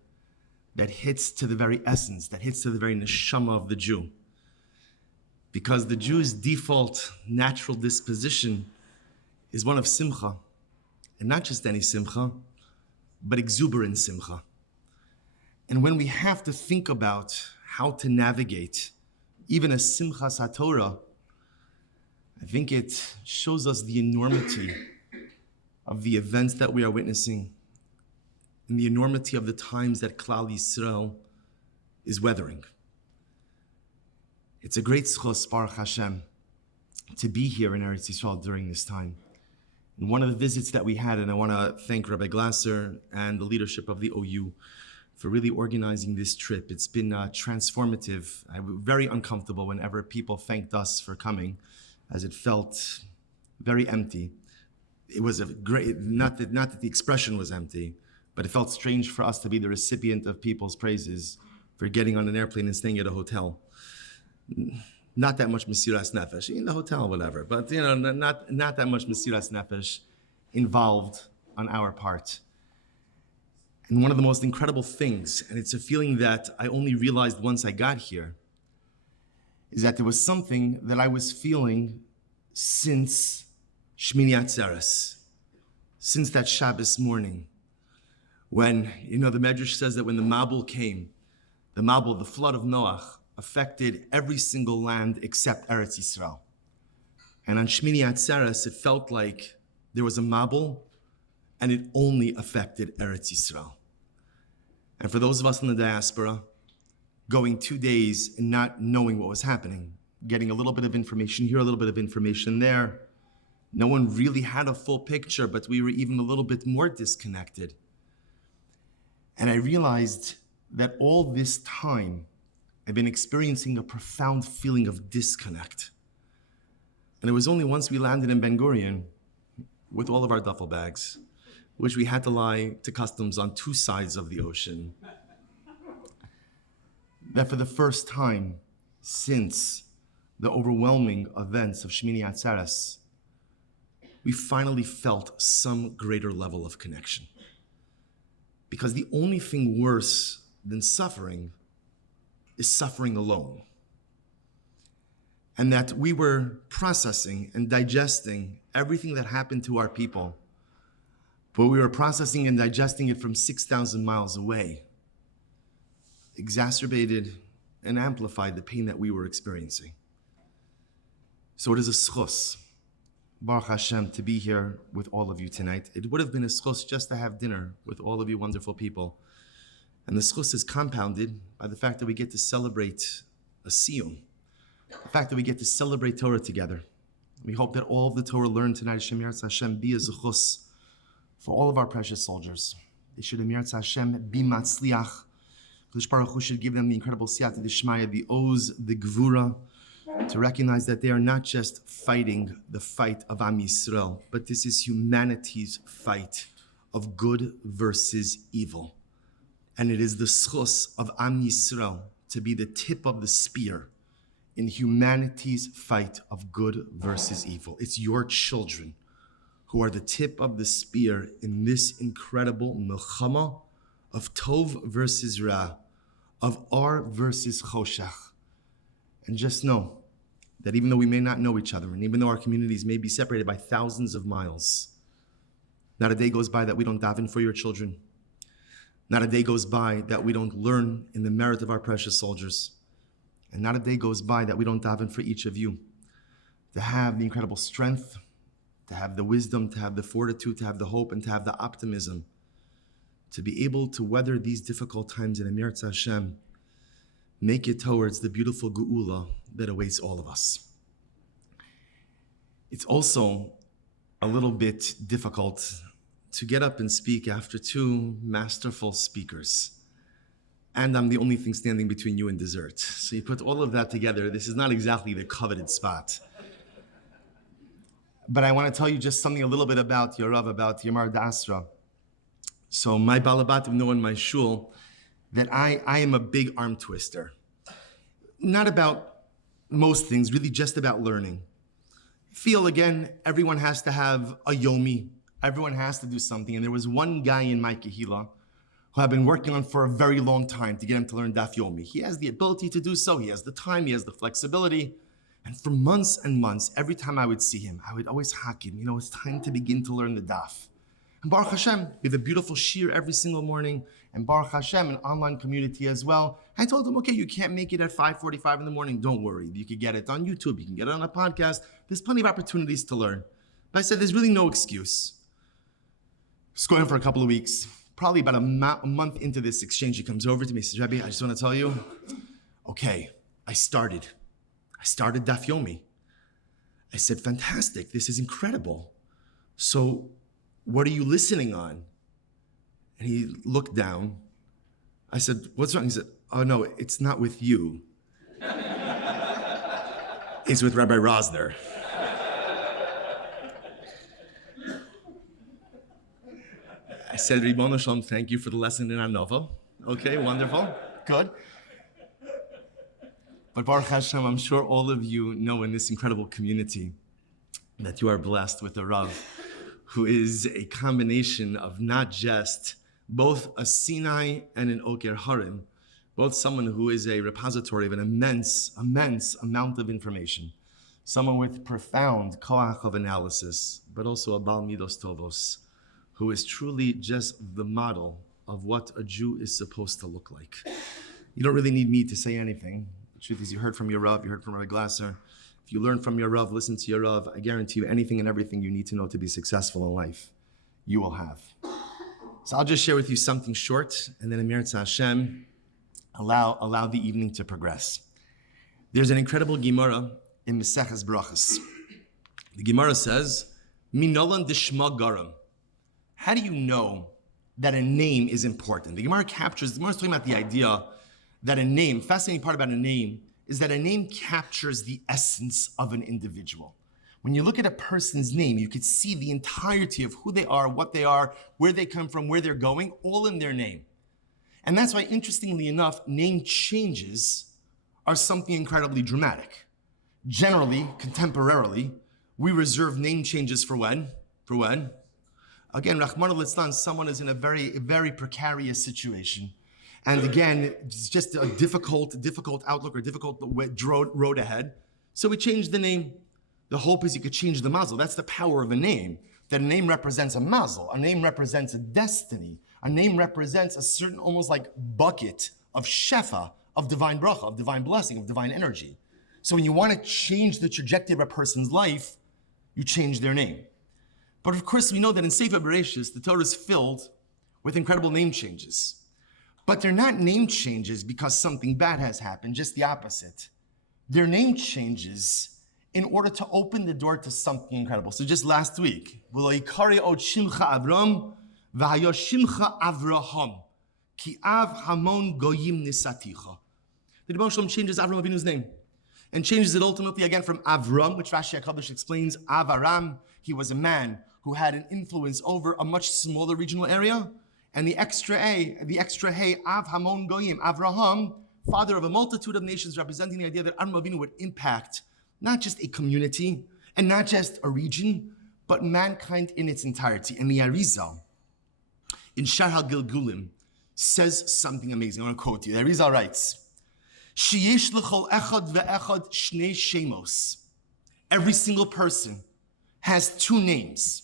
that hits to the very essence, that hits to the very neshama of the Jew. Because the Jew's default natural disposition is one of simcha, and not just any simcha, but exuberant simcha. And when we have to think about how to navigate even a Simchas HaTorah, I think it shows us the enormity of the events that we are witnessing and the enormity of the times that Klal Yisrael is weathering. It's a great schos, Baruch Hashem, to be here in Eretz Yisrael during this time. And one of the visits that we had, and I want to thank Rabbi Glasser and the leadership of the OU for really organizing this trip. It's been transformative. I was very uncomfortable whenever people thanked us for coming, as it felt very empty. It was a great, not that the expression was empty, but it felt strange for us to be the recipient of people's praises for getting on an airplane and staying at a hotel. Not that much Mesiras Nefesh, in the hotel, whatever, but you know, not that much Mesiras Nefesh involved on our part. And one of the most incredible things, and it's a feeling that I only realized once I got here, is that there was something that I was feeling since Shmini Atzeres, since that Shabbos morning, when, you know, the Medrash says that when the Mabul came, the flood of Noach, affected every single land except Eretz Yisrael. And on Shmini Atzeres, it felt like there was a Mabul, and it only affected Eretz Yisrael. And for those of us in the diaspora, going 2 days and not knowing what was happening, getting a little bit of information here, a little bit of information there, no one really had a full picture, but we were even a little bit more disconnected. And I realized that all this time, I've been experiencing a profound feeling of disconnect. And it was only once we landed in Ben Gurion with all of our duffel bags, which we had to lie to customs on 2 sides of the ocean, that for the first time since the overwhelming events of Shmini Atzeres, we finally felt some greater level of connection. Because the only thing worse than suffering is suffering alone. And that we were processing and digesting everything that happened to our people, but we were processing and digesting it from 6,000 miles away, exacerbated and amplified the pain that we were experiencing. So it is a schos, Baruch Hashem, to be here with all of you tonight. It would have been a schos just to have dinner with all of you wonderful people. And the schus is compounded by the fact that we get to celebrate a Siyum, the fact that we get to celebrate Torah together. We hope that all of the Torah learned tonight, Shemesh Hashem, be a zechus for all of our precious soldiers. They should, Shemesh Hashem, be matzliach. Kodesh Baruch Hu should give them the incredible siyata d'shmaya, the oz, the gvura, to recognize that they are not just fighting the fight of Am Yisrael, but this is humanity's fight of good versus evil. And it is the schus of Am Yisrael to be the tip of the spear in humanity's fight of good versus evil. It's your children who are the tip of the spear in this incredible milchama of Tov versus Ra, of Ar versus Choshech. And just know that even though we may not know each other, and even though our communities may be separated by thousands of miles, not a day goes by that we don't daven for your children. Not a day goes by that we don't learn in the merit of our precious soldiers. And not a day goes by that we don't daven for each of you to have the incredible strength, to have the wisdom, to have the fortitude, to have the hope, and to have the optimism to be able to weather these difficult times in Emir Hashem, make it towards the beautiful geula that awaits all of us. It's also a little bit difficult to get up and speak after two masterful speakers. And I'm the only thing standing between you and dessert. So you put all of that together, this is not exactly the coveted spot. But I want to tell you just something a little bit about your Rav, about Yamar Dasra. So my Balabatim know in my shul that I am a big arm twister. Not about most things, really just about learning. Feel again, everyone has to have a yomi. Everyone has to do something. And there was one guy in my kehila who I've been working on for a very long time to get him to learn daf yomi. He has the ability to do so. He has the time. He has the flexibility. And for months and months, every time I would see him, I would always hack him. It's time to begin to learn the daf. And Baruch Hashem, we have a beautiful shir every single morning. And Baruch Hashem, an online community as well. I told him, okay, you can't make it at 5:45 in the morning. Don't worry. You can get it on YouTube. You can get it on a podcast. There's plenty of opportunities to learn. But I said, there's really no excuse. Just going for a couple of weeks. Probably about a month into this exchange, he comes over to me and says, Rabbi, I just want to tell you, okay, I started Daf Yomi. I said, fantastic, this is incredible. So what are you listening on? And he looked down. I said, what's wrong? He said, oh no, it's not with you. It's with Rabbi Rosner. I said, Ribono Shalom, thank you for the lesson in Anova. Okay, wonderful, good. But Baruch Hashem, I'm sure all of you know in this incredible community that you are blessed with a Rav who is a combination of not just both a Sinai and an Oker Harim, both someone who is a repository of an immense amount of information, someone with profound koach of analysis, but also a Bal Midos Tovos, who is truly just the model of what a Jew is supposed to look like. You don't really need me to say anything. The truth is, you heard from your Rav, you heard from Rabbi Glasser. If you learn from your Rav, listen to your Rav, I guarantee you anything and everything you need to know to be successful in life, you will have. So I'll just share with you something short, and then Amir Hashem, allow the evening to progress. There's an incredible Gemara in Meseches Brachas. The Gemara says, Minolan dishma garam. How do you know that a name is important? The Gemara is talking about the idea that a name, fascinating part about a name, is that a name captures the essence of an individual. When you look at a person's name, you could see the entirety of who they are, what they are, where they come from, where they're going, all in their name. And that's why, interestingly enough, name changes are something incredibly dramatic. Generally, contemporarily, we reserve name changes for when? For when? Again, Rahman al-Islam, someone is in a very, very precarious situation. And again, it's just a difficult outlook or difficult road ahead. So we change the name. The hope is you could change the mazel. That's the power of a name. That a name represents a mazel. A name represents a destiny. A name represents a certain almost like bucket of shefa, of divine bracha, of divine blessing, of divine energy. So when you want to change the trajectory of a person's life, you change their name. But of course, we know that in Sefer Bereshis, the Torah is filled with incredible name changes. But they're not name changes because something bad has happened, just the opposite. They're name changes in order to open the door to something incredible. So just last week, the Rebbe Shalom changes Avram Avinu's name and changes it ultimately again from Avram, which Rashi HaKadosh explains, Avaram, he was a man who had an influence over a much smaller regional area, and the extra hey, Av Hamon Goyim, Avraham, father of a multitude of nations, representing the idea that Avram Avinu would impact not just a community and not just a region, but mankind in its entirety. And the Arizal in Shar HaGilgulim says something amazing. I want to quote you. The Arizal writes, Sheyesh l'chol echad ve'echad shnei shemos. Every single person has two names.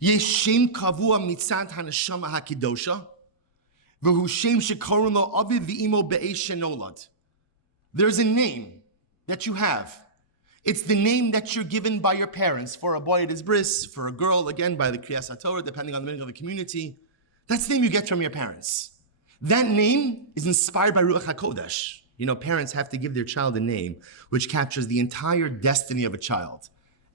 Yesh shem kavua mitzad haneshama hakidosha, v'hu shem shekoron lo aviv v'imo be'esh shenolad. There's a name that you have. It's the name that you're given by your parents. For a boy, it is bris. For a girl, again, by the Kriyas HaTorah, depending on the meaning of the community. That's the name you get from your parents. That name is inspired by Ruach HaKodesh. You know, parents have to give their child a name which captures the entire destiny of a child.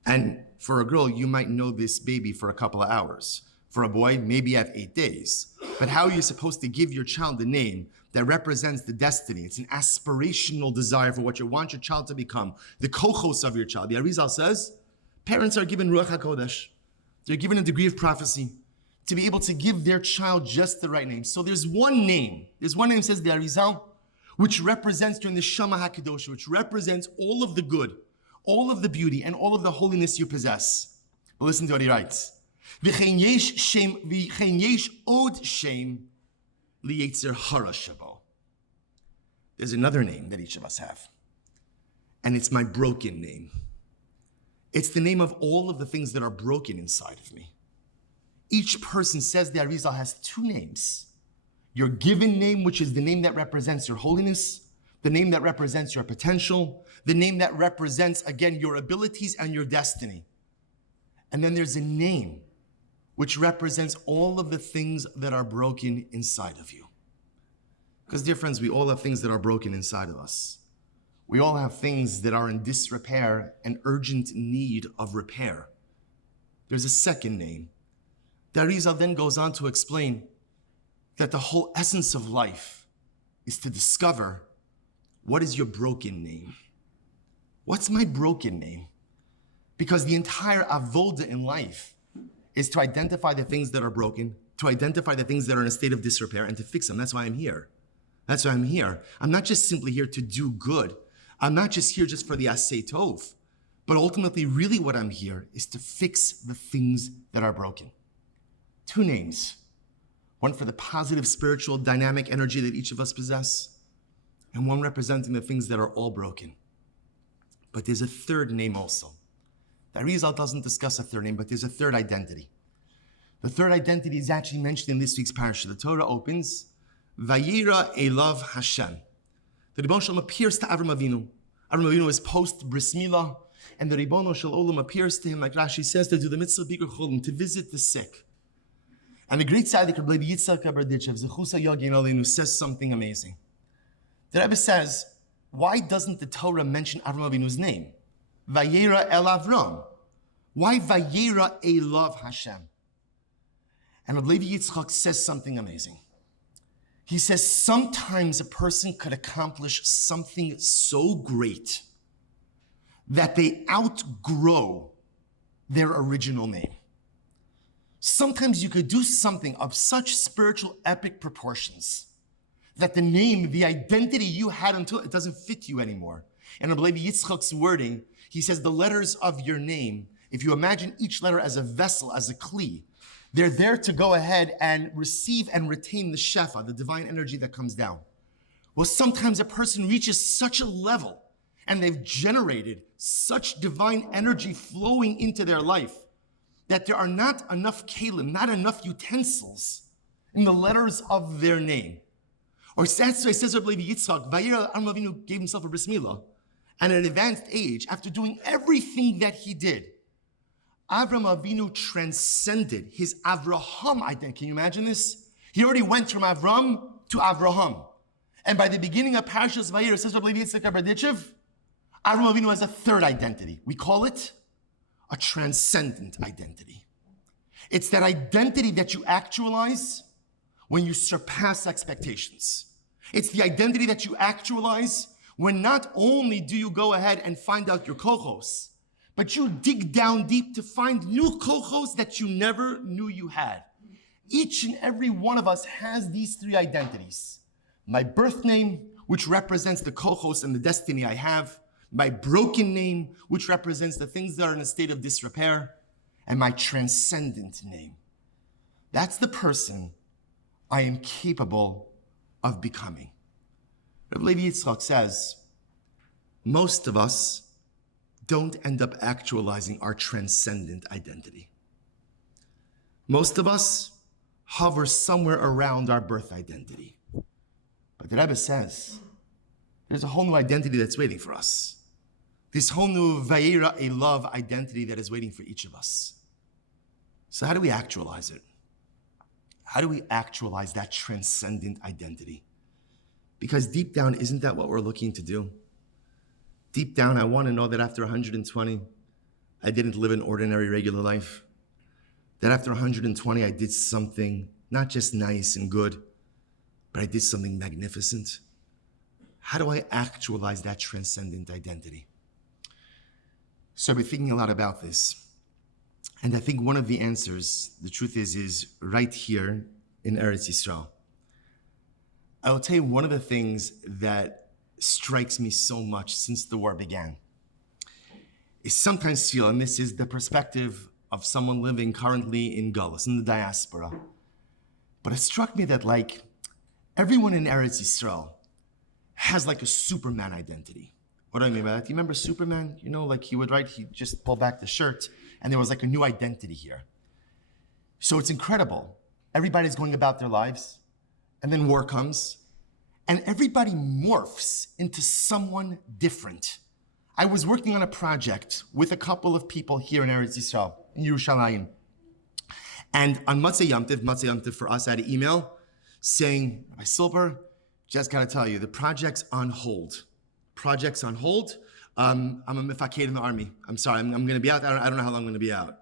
And for a girl, you might know this baby for a couple of hours. For a boy, maybe you have 8 days. But how are you supposed to give your child a name that represents the destiny? It's an aspirational desire for what you want your child to become, the kochos of your child. The Arizal says, parents are given Ruach HaKodesh. They're given a degree of prophecy to be able to give their child just the right name. So there's one name, says the Arizal, which represents your Neshama HaKadosh, which represents all of the good, all of the beauty, and all of the holiness you possess. But listen to what he writes. V'chein yesh od shem liyetzer hara shabo. There's another name that each of us have, and it's my broken name. It's the name of all of the things that are broken inside of me. Each person, says the Arizal, has 2 names. Your given name, which is the name that represents your holiness, the name that represents your potential, the name that represents, again, your abilities and your destiny. And then there's a name which represents all of the things that are broken inside of you. Because, dear friends, we all have things that are broken inside of us. We all have things that are in disrepair and urgent need of repair. There's a second name. The Arizal then goes on to explain that the whole essence of life is to discover, what is your broken name? What's my broken name? Because the entire avoda in life is to identify the things that are broken, to identify the things that are in a state of disrepair, and to fix them. That's why I'm here. That's why I'm here. I'm not just simply here to do good. I'm not just here just for the asay tov. But ultimately, really what I'm here is to fix the things that are broken. 2 names. One for the positive spiritual dynamic energy that each of us possess, and one representing the things that are all broken. But there's a third name also. The Arizal doesn't discuss a third name, but there's a third identity. The third identity is actually mentioned in this week's parasha. The Torah opens, Vayira Elav Hashem. The Ribbon Shalom appears to Avram Avinu. Avram Avinu is post Bris Milah, and the Ribbon Shalom appears to him, like Rashi says, to do the mitzvah Bikur Cholim, to visit the sick. And the great tzaddik Rabbi Yitzchak Aberditchev, Zechusa Yagin Aleinu, says something amazing. The Rebbe says, why doesn't the Torah mention Avram Avinu's name? Vayera El Avram. Why Vayera Elav Hashem? And Rabbi Yitzchak says something amazing. He says, sometimes a person could accomplish something so great that they outgrow their original name. Sometimes you could do something of such spiritual epic proportions that the name, the identity you had until it doesn't fit you anymore. And Rabbi Yitzchak's wording, he says the letters of your name, if you imagine each letter as a vessel, as a kli, they're there to go ahead and receive and retain the shefa, the divine energy that comes down. Well, sometimes a person reaches such a level and they've generated such divine energy flowing into their life that there are not enough kalim, not enough utensils in the letters of their name. Or says Rabbi Yitzchak, Vayera Avram Avinu gave himself a bris milah, and at an advanced age, after doing everything that he did, Avram Avinu transcended his Avraham identity. Can you imagine this? He already went from Avram to Avraham. And by the beginning of Parashas Vayera, says Rabbi Yitzchak Aberditchev, Avram Avinu has a third identity. We call it a transcendent identity. It's that identity that you actualize when you surpass expectations. It's the identity that you actualize when not only do you go ahead and find out your kochos, but you dig down deep to find new kochos that you never knew you had. Each and every one of us has these 3 identities. My birth name, which represents the kochos and the destiny I have. My broken name, which represents the things that are in a state of disrepair. And my transcendent name. That's the person I am capable of becoming. Rabbi Yitzchak says, most of us don't end up actualizing our transcendent identity. Most of us hover somewhere around our birth identity. But the Rebbe says, there's a whole new identity that's waiting for us. This whole new Vayera Elav identity that is waiting for each of us. So how do we actualize it? How do we actualize that transcendent identity? Because deep down, isn't that what we're looking to do? Deep down, I want to know that after 120, I didn't live an ordinary, regular life. That after 120, I did something not just nice and good, but I did something magnificent. How do I actualize that transcendent identity? So I've been thinking a lot about this. And I think one of the answers, the truth is right here in Eretz Yisrael. I will tell you one of the things that strikes me so much since the war began is sometimes feel, and this is the perspective of someone living currently in Gullus, in the diaspora. But it struck me that like everyone in Eretz Yisrael has like a Superman identity. What do I mean by that? Do you remember Superman? You know, like he'd just pull back the shirt and there was like a new identity here. So it's incredible. Everybody's going about their lives and then war comes and everybody morphs into someone different. I was working on a project with a couple of people here in Eretz Yisrael, in Yerushalayim. And on Matzah Yom Tov for us, I had an email saying, Rabbi Silber, just gotta tell you, the project's on hold. Project's on hold. I'm a mifaked in the army. I'm sorry, I'm gonna be out. I don't know how long I'm gonna be out.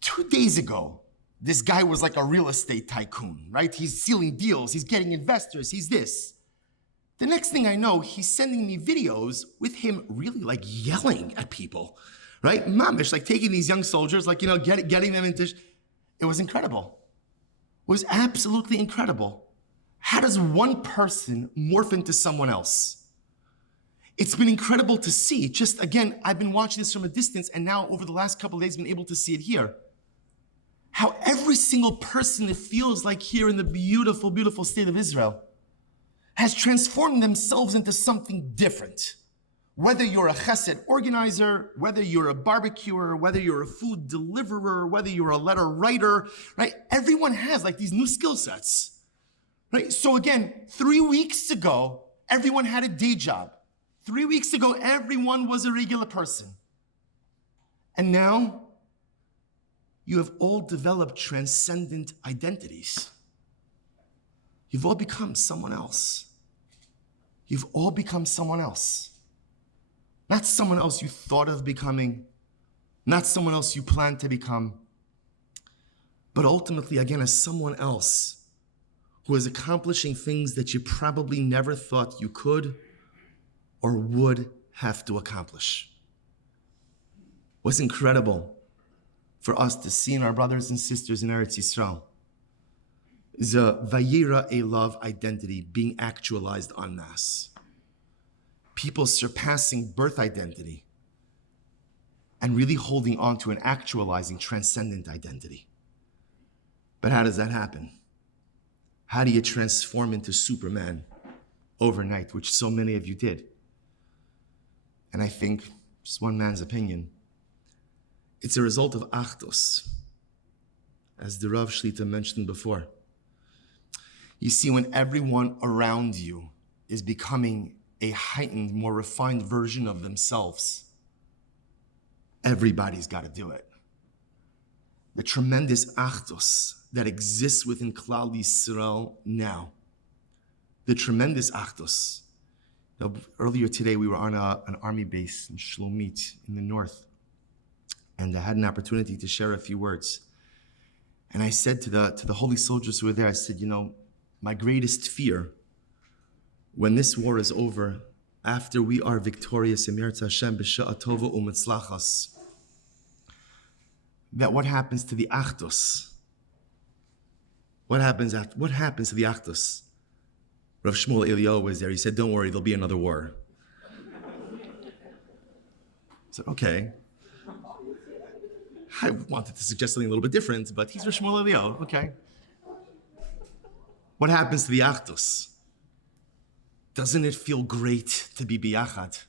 2 days ago, this guy was like a real estate tycoon, right? He's sealing deals, he's getting investors, he's this. The next thing I know, he's sending me videos with him really like yelling at people, right? Mamish, like taking these young soldiers, like, you know, getting them into, it was incredible. It was absolutely incredible. How does one person morph into someone else? It's been incredible to see. Just again, I've been watching this from a distance and now over the last couple of days, been able to see it here. How every single person that feels like here in the beautiful, beautiful state of Israel has transformed themselves into something different. Whether you're a chesed organizer, whether you're a barbecuer, whether you're a food deliverer, whether you're a letter writer, right? Everyone has like these new skill sets, right? So again, 3 weeks ago, everyone had a day job. 3 weeks ago, everyone was a regular person. And now, you have all developed transcendent identities. You've all become someone else. You've all become someone else. Not someone else you thought of becoming, not someone else you planned to become, but ultimately, again, as someone else who is accomplishing things that you probably never thought you could or would have to accomplish. What's incredible for us to see in our brothers and sisters in Eretz Yisrael is a Vayira Elav identity being actualized en masse. People surpassing birth identity and really holding on to and actualizing transcendent identity. But how does that happen? How do you transform into Superman overnight, which so many of you did? And I think, just one man's opinion, it's a result of Achdus, as the Rav Shlita mentioned before. You see, when everyone around you is becoming a heightened, more refined version of themselves, everybody's got to do it. The tremendous Achdus that exists within Klal Yisrael now, the tremendous Achdus. Now, earlier today, we were on an army base in Shlomit in the north, and I had an opportunity to share a few words. And I said to the holy soldiers who were there, I said, you know, my greatest fear when this war is over, after we are victorious, Emir Hashem b'sha'a tova u'mitzlachas, that what happens to the Achdus? What happens to the Achdus? Rav Shmuel Eliyahu was there. He said, don't worry, there'll be another war. I said, okay. I wanted to suggest something a little bit different, but he's Rav Shmuel Eliyahu, okay. What happens to the Achdus? Doesn't it feel great to be biyachad?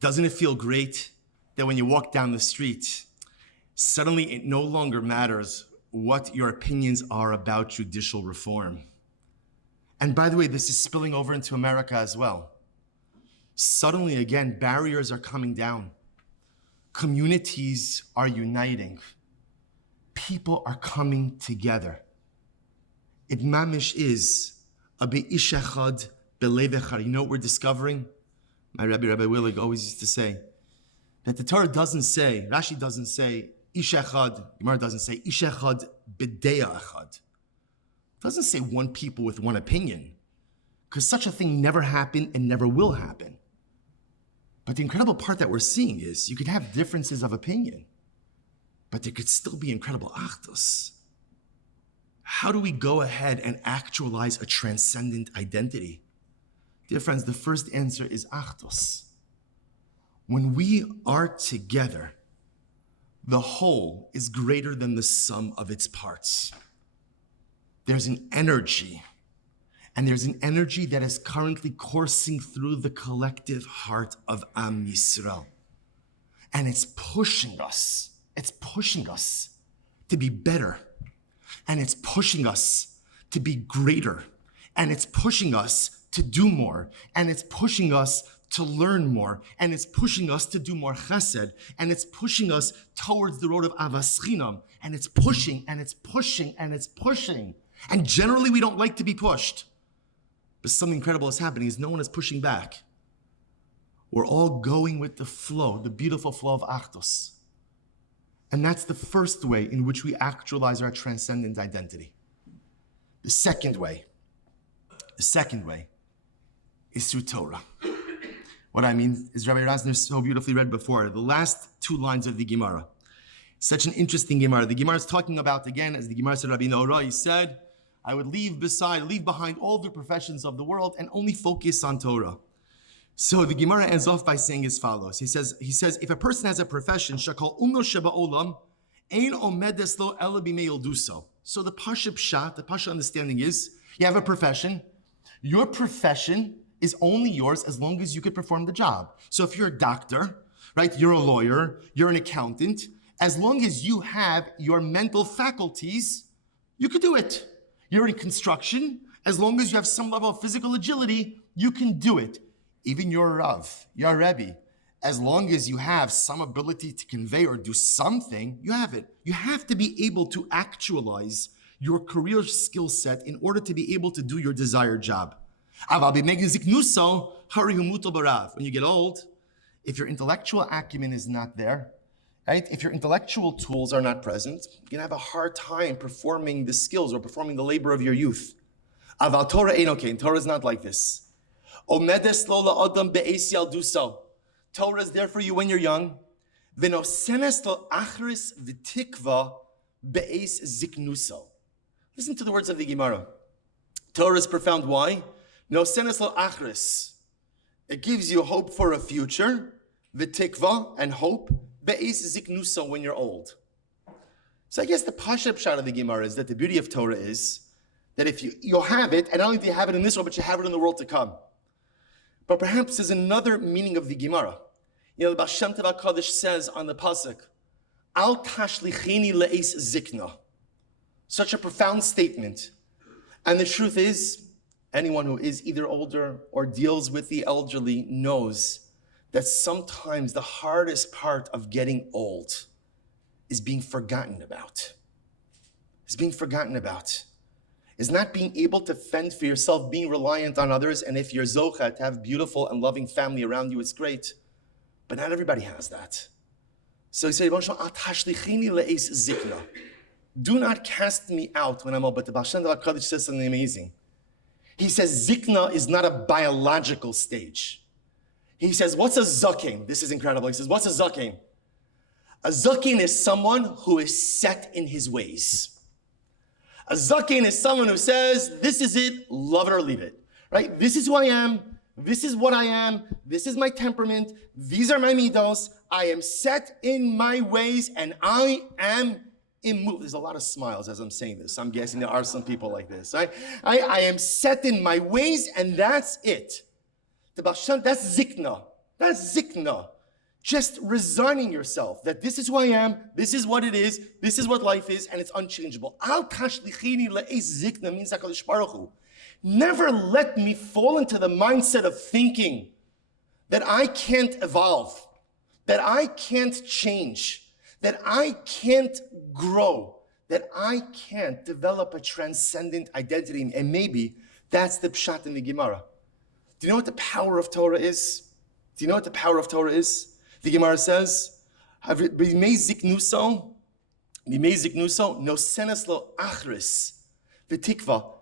Doesn't it feel great that when you walk down the street, suddenly it no longer matters what your opinions are about judicial reform? And by the way, this is spilling over into America as well. Suddenly, again, barriers are coming down. Communities are uniting. People are coming together. It mamish is Be'ish echad belev echad. You know what we're discovering? My Rabbi Willig, always used to say that the Torah doesn't say, Rashi doesn't say, ish echad, Gemara doesn't say, ish echad b'deya echad. It doesn't say one people with one opinion, because such a thing never happened and never will happen. But the incredible part that we're seeing is you could have differences of opinion, but there could still be incredible achdus. How do we go ahead and actualize a transcendent identity? Dear friends, the first answer is achdus. When we are together, the whole is greater than the sum of its parts. There's an energy, and there's an energy that is currently coursing through the collective heart of Am Yisrael. And it's pushing us to be better, and it's pushing us to be greater, and it's pushing us to do more, and it's pushing us to learn more, and it's pushing us to do more chesed, and it's pushing us towards the road of avas chinam, and it's pushing, and it's pushing, and it's pushing. And generally we don't like to be pushed. But something incredible is happening, is no one is pushing back. We're all going with the flow, the beautiful flow of achdus. And that's the first way in which we actualize our transcendent identity. The second way is through Torah. What I mean is Rabbi Rosner so beautifully read before, the last two lines of the Gemara. Such an interesting Gemara. The Gemara is talking about, again, as the Gemara said, Rabbi Noura, he said, I would leave behind all the professions of the world and only focus on Torah. So the Gemara ends off by saying as follows. He says, if a person has a profession, shakol umno sheba olam, ein omedes lo ela bimei yilduso. So the Pasha Pshat, the Pasha understanding is, you have a profession. Your profession is only yours as long as you could perform the job. So if you're a doctor, right, you're a lawyer, you're an accountant, as long as you have your mental faculties, you could do it. You're in construction, as long as you have some level of physical agility, you can do it. Even your Rav, your Rabbi, as long as you have some ability to convey or do something, you have it. You have to be able to actualize your career skill set in order to be able to do your desired job. When you get old, if your intellectual acumen is not there, right? If your intellectual tools are not present, you're gonna have a hard time performing the skills or performing the labor of your youth. Aval Torah ain't okay. Torah is not like this. Omedes lo la'adam be'es yalduso. Torah is there for you when you're young. V'nosenes lo achris v'tikva be'es ziknuso. Listen to the words of the Gemara. Torah is profound. Why? Nosenes lo achris. It gives you hope for a future. V'tikva, and hope. Be'es ziknuso, when you're old. So I guess the Pasha Pshat of the Gemara is that the beauty of Torah is that if you'll have it, and not only do you have it in this world, but you have it in the world to come. But perhaps there's another meaning of the Gemara. You know, the Baal Shem Tov HaKadosh says on the pasuk, Al tashlichini le'es zikna. Such a profound statement. And the truth is, anyone who is either older or deals with the elderly knows that sometimes the hardest part of getting old is being forgotten about. Is not being able to fend for yourself, being reliant on others. And if you're zocha to have beautiful and loving family around you, it's great. But not everybody has that. So he said, do not cast me out when I'm old. But the Baal Shem Tov HaKadosh says something amazing. He says, zikna is not a biological stage. He says, what's a zaken? This is incredible. He says, what's a zaken? A zaken is someone who is set in his ways. A zaken is someone who says, this is it, love it or leave it, right? This is who I am, this is what I am, this is my temperament, these are my midos, I am set in my ways, and I am immovable. There's a lot of smiles as I'm saying this. I'm guessing there are some people like this, right? I am set in my ways, and that's it. That's zikna. That's zikna. Just resigning yourself that this is who I am, this is what it is, this is what life is, and it's unchangeable. Al tashlichini le'es zikna means HaKadosh Baruch Hu. Never let me fall into the mindset of thinking that I can't evolve, that I can't change, that I can't grow, that I can't develop a transcendent identity. And maybe That's the pshat in the Gemara. Do you know what the power of Torah is? Do you know what the power of Torah is? The Gemara says, "B'mei ziknuso, no senes lo achris, v'tikva."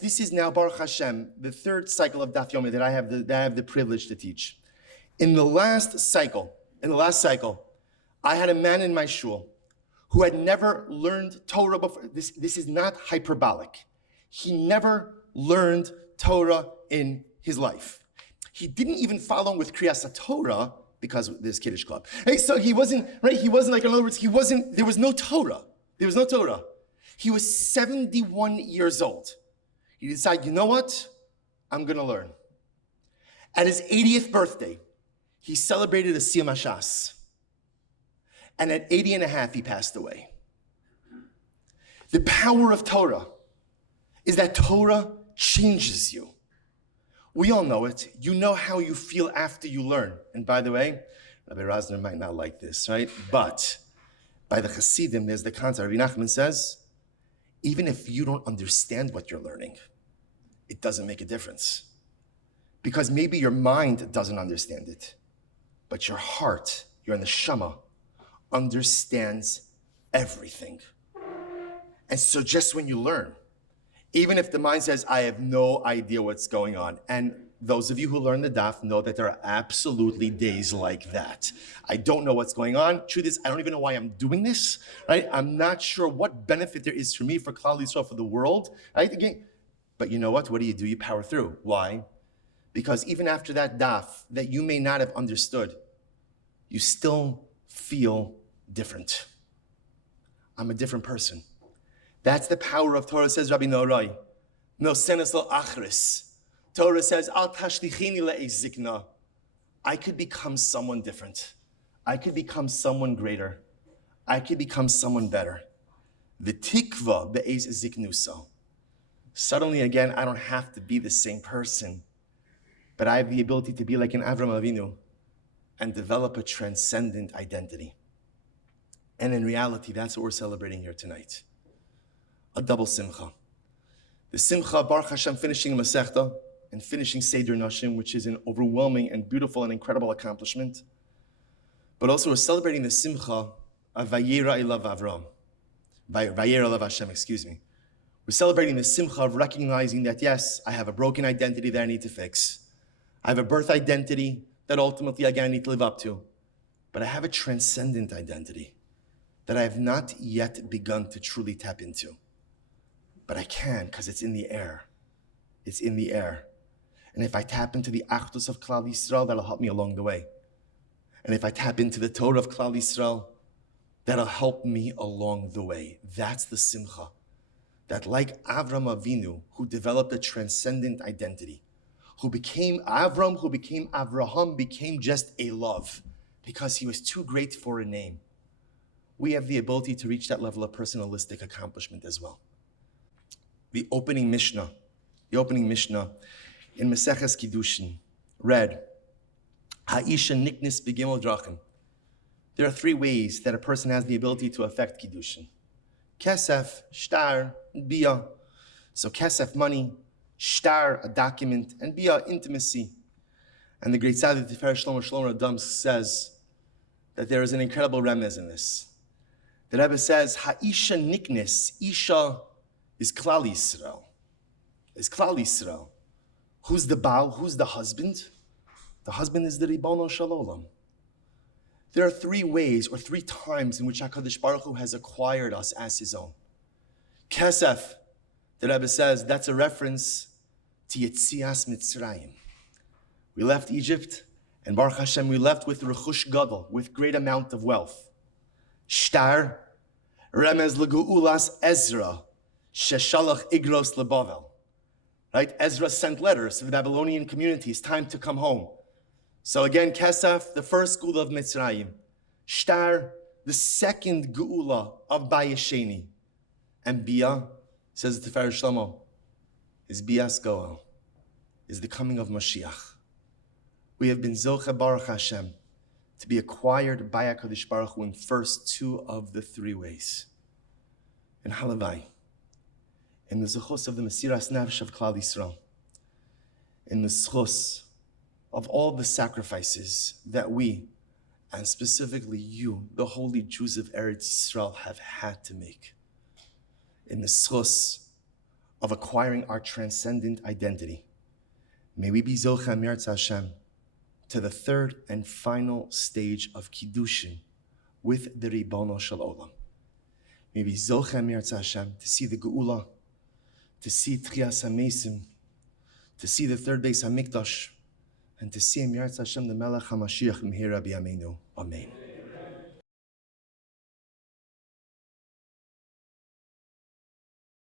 This is now, Baruch Hashem, the third cycle of Daf Yomi that I have the privilege to teach. In the last cycle, I had a man in my shul who had never learned Torah before. This is not hyperbolic. He never learned Torah in his life. He didn't even follow with Kriyas Torah because there's Kiddush Club. Hey, so he wasn't, right? He wasn't like, in other words, there was no Torah. There was no Torah. He was 71 years old. He decided, you know what? I'm going to learn. At his 80th birthday, he celebrated a Siyum Hashas. And at 80 and a half, he passed away. The power of Torah is that Torah changes you. We all know it. You know how you feel after you learn. And by the way, Rabbi Rosner might not like this, right? But by the Hasidim, there's the concept. Rabbi Nachman says, even if you don't understand what you're learning, it doesn't make a difference. Because maybe your mind doesn't understand it, but your heart, your neshama, understands everything. And so just when you learn, even if the mind says, I have no idea what's going on, and those of you who learn the daf know that there are absolutely days like that. I don't know what's going on. Truth is, I don't even know why I'm doing this, right? I'm not sure what benefit there is for me, for Klal Yisrael, for the world, right? Again, but you know what? What do? You power through. Why? Because even after that daf that you may not have understood, you still feel different. I'm a different person. That's the power of Torah, says Rabbi Norai. No senes lo achris. Torah says, Al tashlichini le'ezikna. I could become someone different. I could become someone greater. I could become someone better. The tikva be'ez ziknuso. Suddenly again, I don't have to be the same person, but I have the ability to be like an Avram Avinu and develop a transcendent identity. And in reality, that's what we're celebrating here tonight. A double simcha. The simcha, Baruch Hashem, finishing a Masechta and finishing Seder Nashim, which is an overwhelming and beautiful and incredible accomplishment. But also we're celebrating the simcha of Vayera Elav Avram. Vayera Elav Hashem, excuse me. We're celebrating the simcha of recognizing that, yes, I have a broken identity that I need to fix. I have a birth identity that ultimately, again, I need to live up to. But I have a transcendent identity that I have not yet begun to truly tap into. But I can, because it's in the air. It's in the air. And if I tap into the Achdus of Klal Yisrael, that'll help me along the way. And if I tap into the Torah of Klal Yisrael, that'll help me along the way. That's the simcha. That like Avram Avinu, who developed a transcendent identity, who became Avram, who became Avraham, became just a love, because he was too great for a name. We have the ability to reach that level of personalistic accomplishment as well. The opening Mishnah in Maseches Kiddushin read, Ha'isha niknis b'gimel drachim. There are three ways that a person has the ability to affect Kiddushin. Kesef, shtar, bia. So kesef, money, shtar, a document, and bia, intimacy. And the great Tzaddik Tiferet Shlomo Radam says that there is an incredible remez in this. The Rebbe says, Ha'isha niknis, Isha is Klal Yisrael. Is Klal Yisrael. Who's the Baal? Who's the husband? The husband is the Ribono Shel Olam. There are three ways or three times in which HaKadosh Baruch Hu has acquired us as his own. Kesef, the Rebbe says, that's a reference to Yetzias Mitzrayim. We left Egypt, and Baruch Hashem, we left with Rechush Gadol, with great amount of wealth. Shtar, Remez Legu'ulas Ezra, Sheshalach Igros Lebavel. Right? Ezra sent letters to the Babylonian community. It's time to come home. So again, Kesef, the first Geula of Mitzrayim. Shtar, the second Geula of Bayesheni. And Bia, says the Tiferet Shlomo, is Bias Goel, is the coming of Mashiach. We have been Zoche Baruch Hashem to be acquired by HaKadosh Baruch Hu in first two of the three ways. And Halavai, in the zechus of the Mesiras Nefesh of Klal Yisrael, in the zechus of all the sacrifices that we, and specifically you, the holy Jews of Eretz Yisrael, have had to make, in the zechus of acquiring our transcendent identity. May we be Zocha Mirtz Hashem to the third and final stage of Kiddushin with the Ribono Shel Olam. May we Zocha Mirtz Hashem to see the Geula, to see Tchias HaMesim, to see the third Beis HaMikdash, and to see Mirtz Hashem the Melech HaMashiach Mihira B'Yameinu. Amen.